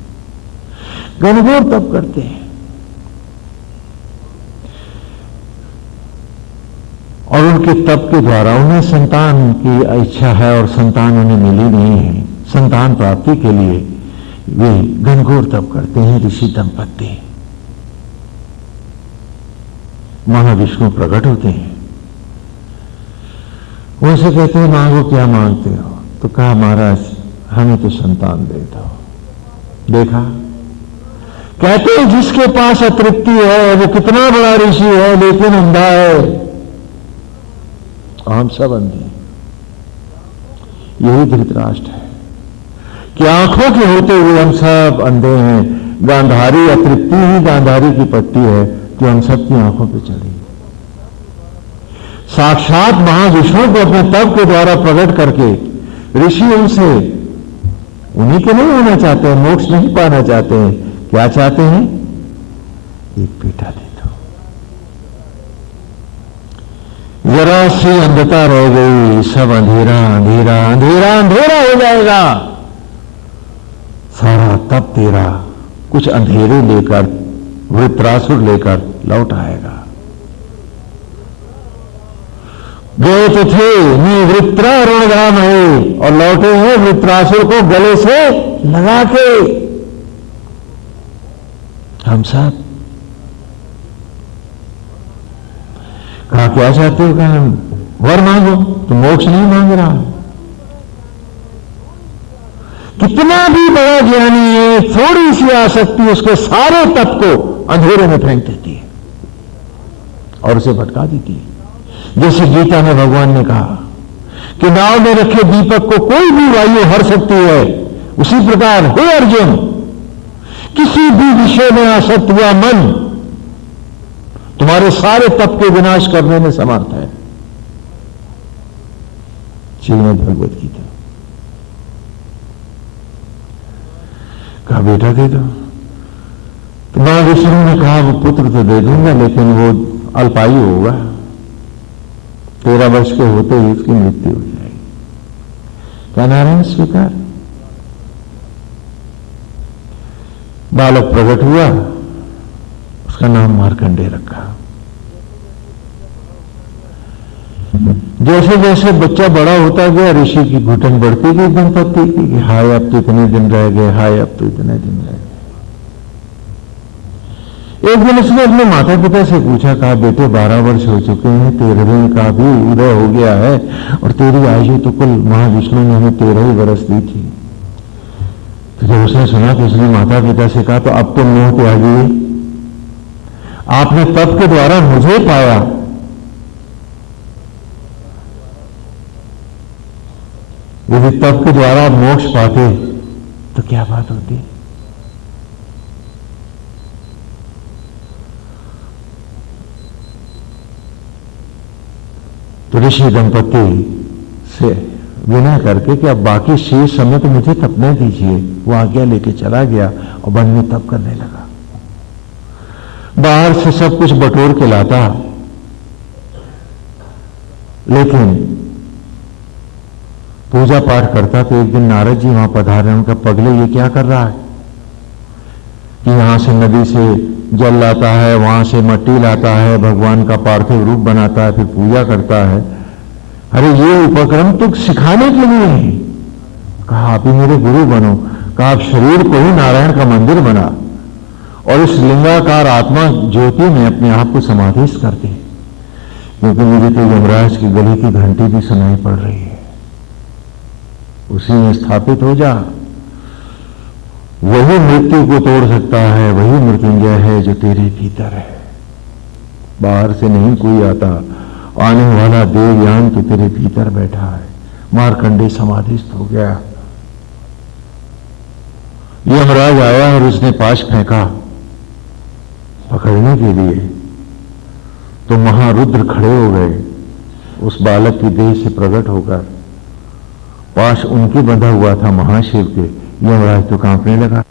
घनघोर तप करते हैं, और उनके तप के द्वारा उन्हें संतान की इच्छा है और संतान उन्हें मिली नहीं है। संतान प्राप्ति के लिए वे घनघोर तप करते हैं ऋषि दंपति। महाविष्णु प्रकट होते हैं, उनसे कहते हैं मांगो, क्या मांगते हो? तो कहा महाराज हमें तो संतान दे दो। देखा, कहते हैं जिसके पास अतृप्ति है वो कितना बड़ा ऋषि है, लेकिन अंधा है। हम सब अंधे। यही धृतराष्ट्र है कि आंखों के होते हुए हम सब अंधे हैं। गांधारी अतृप्ति ही गांधारी की पट्टी है जो हम सब की आंखों पे चढ़ी। साक्षात महाविष्णु को अपने तप के द्वारा प्रकट करके ऋषि उनसे उन्हीं के नहीं होना चाहते हैं, मोक्ष नहीं पाना चाहते हैं। क्या चाहते हैं? एक बेटा दे दो। जरा सी अंधता रह गई, सब अंधेरा अंधेरा अंधेरा अंधेरा हो जाएगा। सारा तप तेरा कुछ अंधेरे लेकर, वृत्रासुर लेकर लौट आएगा। गए तो थे निवृत्रा ऋणधाम है, और लौटे हैं वृत्रासुर को गले से लगा के। हम सब कहा क्या चाहते हो? कहा वर मांगो। तो मोक्ष नहीं मांग रहा। कितना भी बड़ा ज्ञानी है, थोड़ी सी आसक्ति उसके सारे तप को अंधेरे में फेंक देती है और उसे भटका देती है। जैसे गीता में भगवान ने कहा कि नाव में रखे दीपक को कोई भी वायु हर सकती है, उसी प्रकार हे अर्जुन किसी भी विषय में आसक्त हुआ मन तुम्हारे सारे तप के विनाश करने में समर्थ है। श्रीमद् भगवत गीता। कहा बेटा दे दो, तो मां विष्णु ने कहा वो पुत्र तो दे दूंगा, लेकिन वो अल्पायु होगा, 13 वर्ष के होते ही उसकी मृत्यु हो जाएगी। क्या नारायण स्वीकार? बालक प्रकट हुआ, उसका नाम मार्कंडेय रखा। जैसे जैसे बच्चा बड़ा होता गया, ऋषि की घुटन बढ़ती गई दंपत्ति की कि हाय अब तो इतने दिन रह गए, हाय अब तो इतने दिन रह गए। एक दिन उसने अपने माता पिता से पूछा, कहा बेटे 12 वर्ष हो चुके हैं, 13वें का भी उदय हो गया है, और तेरी आयु तो कुल महाविष्णु ने हमें 13 ही वर्ष दी थी। तो जब उसने सुना तो उसने माता पिता से कहा, तो अब तो मोह त्यागी, आपने तप के द्वारा मुझे पाया, यदि तप के द्वारा मोक्ष पाते तो क्या बात होती। तो ऋषि दंपत्ति से विनय करके कि अब बाकी शेष समय तो मुझे तपने दीजिए, वो आज्ञा लेके चला गया और वन में तप करने लगा। बाहर से सब कुछ बटोर के लाता, लेकिन पूजा पाठ करता। तो एक दिन नारद जी वहां पधारे, उनका पगले ये क्या कर रहा है कि यहां से नदी से जल लाता है, वहां से मिट्टी लाता है, भगवान का पार्थिव रूप बनाता है, फिर पूजा करता है। अरे ये उपक्रम तो सिखाने के लिए है। कहा आप ही मेरे गुरु बनो। कहा आप शरीर को ही नारायण का मंदिर बना और इस लिंगाकार आत्मा ज्योति में अपने आप को समाधिस्थ कर दे, क्योंकि मुझे तो यमराज की गली की घंटी भी सुनाई पड़ रही है। उसी में स्थापित हो जा। वही मृत्यु को तोड़ सकता है, वही मृत्युंजय है जो तेरे भीतर है। बाहर से नहीं कोई आता, आने वाला देवयान तो तेरे भीतर बैठा है। मार्कंडेय समाधिस्थ हो गया। यमराज आया और उसने पाश फेंका पकड़ने के लिए, तो महारुद्र खड़े हो गए उस बालक की देह से प्रकट होकर। पाश उनके बंधा हुआ था महाशिव के। यमराज तो कांपने लगा।